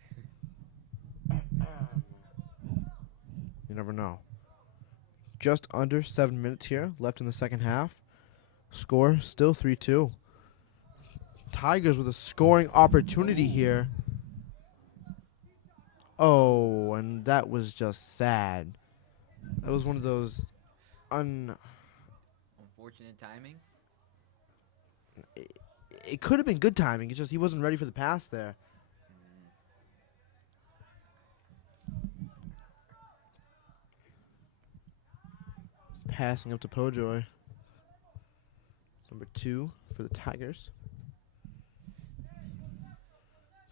You never know. Just under 7 minutes here left in the second half. Score still 3-2. Tigers with a scoring opportunity here. Oh, and that was just sad. That was one of those Unfortunate timing. It could have been good timing. It's just he wasn't ready for the pass there. Passing up to Pojoy. Number 2 for the Tigers.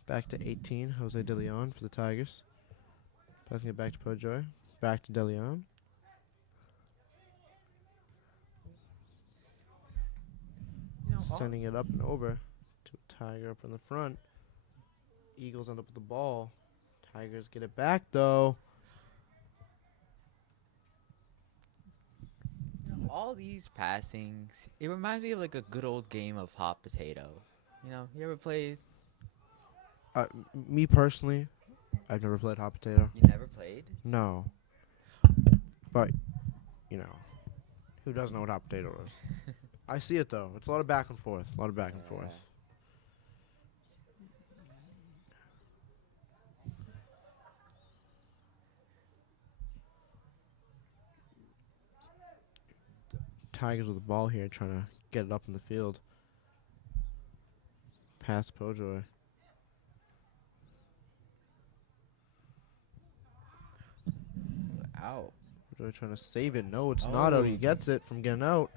Back to 18, Jose De Leon for the Tigers. Passing it back to Pojoy. Back to De Leon. You know, Sending it up and over to a Tiger up in the front. Eagles end up with the ball. Tigers get it back, though. all these passings, it reminds me of like a good old game of hot potato. You know, you ever played? Me personally, I've never played hot potato. You never played? No. But, you know, who doesn't know what hot potato is? I see it, though. It's a lot of back and forth. A lot of back and forth. Tigers with the ball here, trying to get it up in the field. Pass Pojoy. Ow. Pojoy trying to save it. No, it's not out. He gets it from getting out.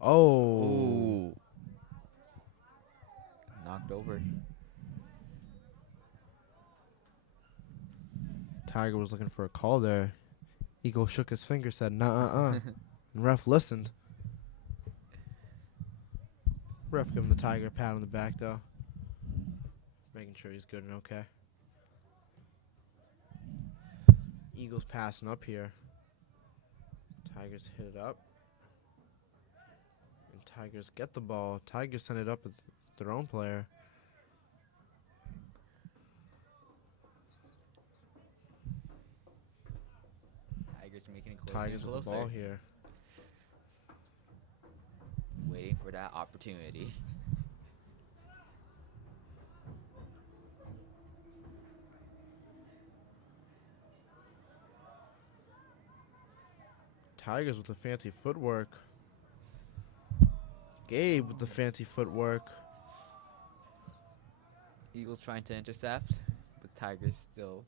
Oh. Ooh. Knocked over. Tiger was looking for a call there. Eagle shook his finger, said, "Nah, and ref listened. Ref giving the Tiger a pat on the back, though. Making sure he's good and okay. Eagles passing up here. Tigers hit it up. And Tigers get the ball. Tigers send it up with their own player. Tigers making it closer Tigers and with the closer. ball here. Waiting for that opportunity. Tigers with the fancy footwork. Gabe with the fancy footwork. Eagles trying to intercept, but Tigers still.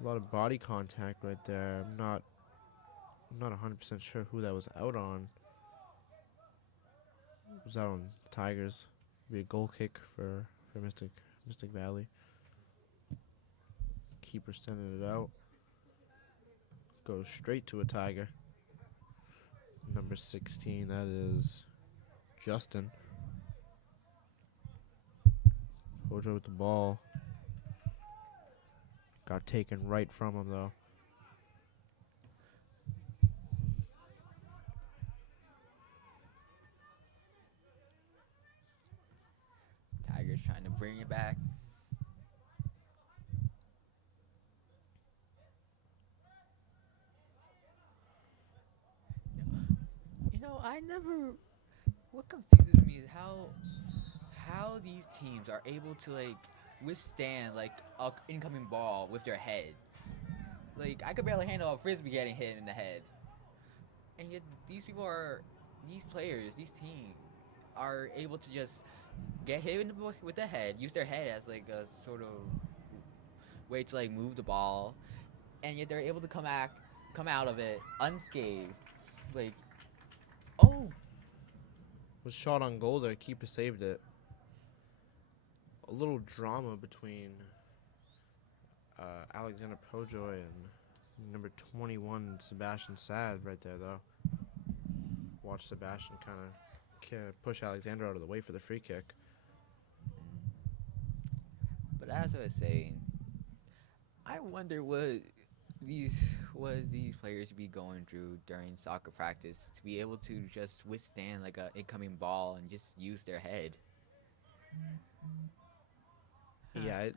A lot of body contact right there. I'm not 100% sure who that was out on. It was out on Tigers. Be a goal kick for Mystic Valley. Keeper sending it out. Goes straight to a Tiger. Number 16, that is Justin. Hojo with the ball. Got taken right from him though. Tigers trying to bring it back. I never. What confuses me is how these teams are able to withstand a incoming ball with their heads. I could barely handle a frisbee getting hit in the head, and yet these players, these teams, are able to just get hit with the head, use their head as a sort of way to move the ball, and yet they're able to come out of it unscathed. Oh, Was shot on goal there. Keeper saved it. A little drama between Alexander Pojoy and number 21 Sebastian Sad right there though. Watch Sebastian kind of push Alexander out of the way for the free kick. but as I was saying, I wonder what these players be going through during soccer practice to be able to just withstand a incoming ball and just use their head. Yeah,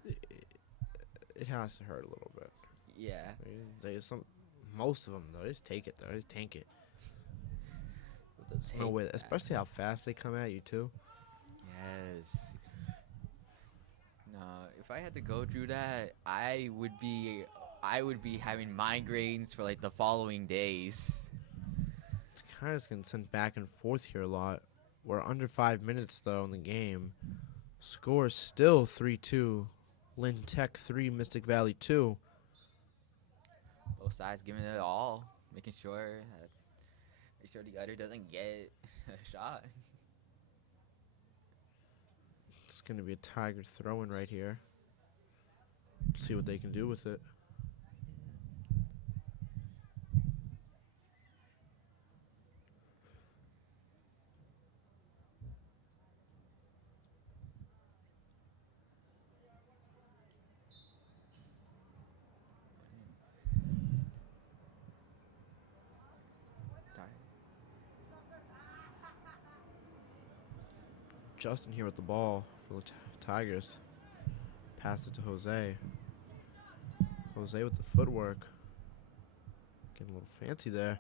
it has to hurt a little bit. Yeah. Most of them though, just take it though, just tank it. They'll No take way, that. especially how fast they come at you too. Yes. No, if I had to go through that, I would be having migraines for the following days. It's kind of just getting sent back and forth here a lot. We're under 5 minutes though in the game. Score still 3-2. Lynn Tech 3, Mystic Valley 2. Both sides giving it all, making sure the other doesn't get a shot. It's going to be a Tiger throw-in right here. See what they can do with it. Justin here with the ball for the Tigers. Pass it to Jose. Jose with the footwork. Getting a little fancy there.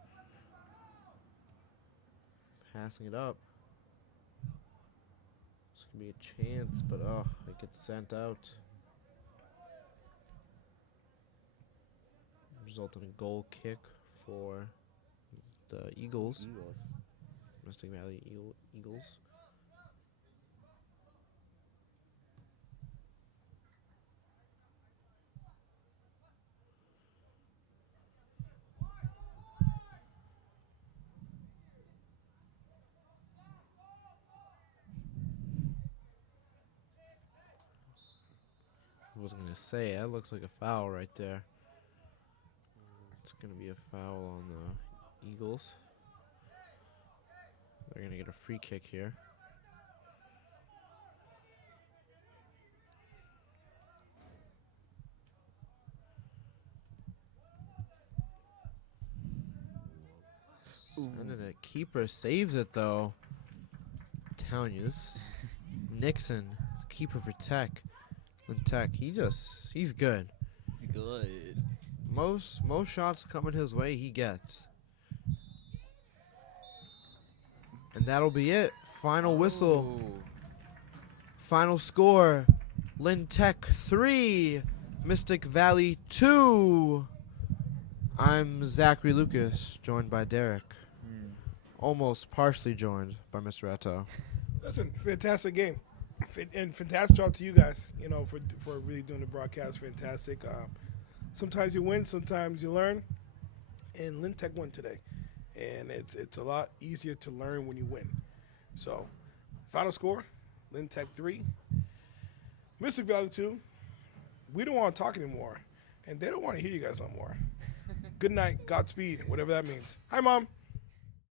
Passing it up. This could be a chance, but it gets sent out. Result in a goal kick for the Eagles. Mystic Valley Eagles. I was going to say, that looks like a foul right there. It's going to be a foul on the Eagles. They're going to get a free kick here. And then the keeper saves it though. I'm telling you, this Nixon, keeper for Tech. And Tech, he's good. good. Most shots coming his way, he gets. And that'll be it. Final whistle. Ooh. Final score. Lynn Tech 3. Mystic Valley 2. I'm Zachary Lucas, joined by Derek. Almost partially joined by Mr. Eto. Listen, fantastic game. And fantastic job to you guys, for really doing the broadcast. Fantastic. Sometimes you win, sometimes you learn. And Lynn Tech won today. And it's a lot easier to learn when you win. So, final score, Lynn Tech 3. Mystic Valley 2. We don't want to talk anymore. And they don't want to hear you guys no more. Good night, Godspeed, whatever that means. Hi, Mom.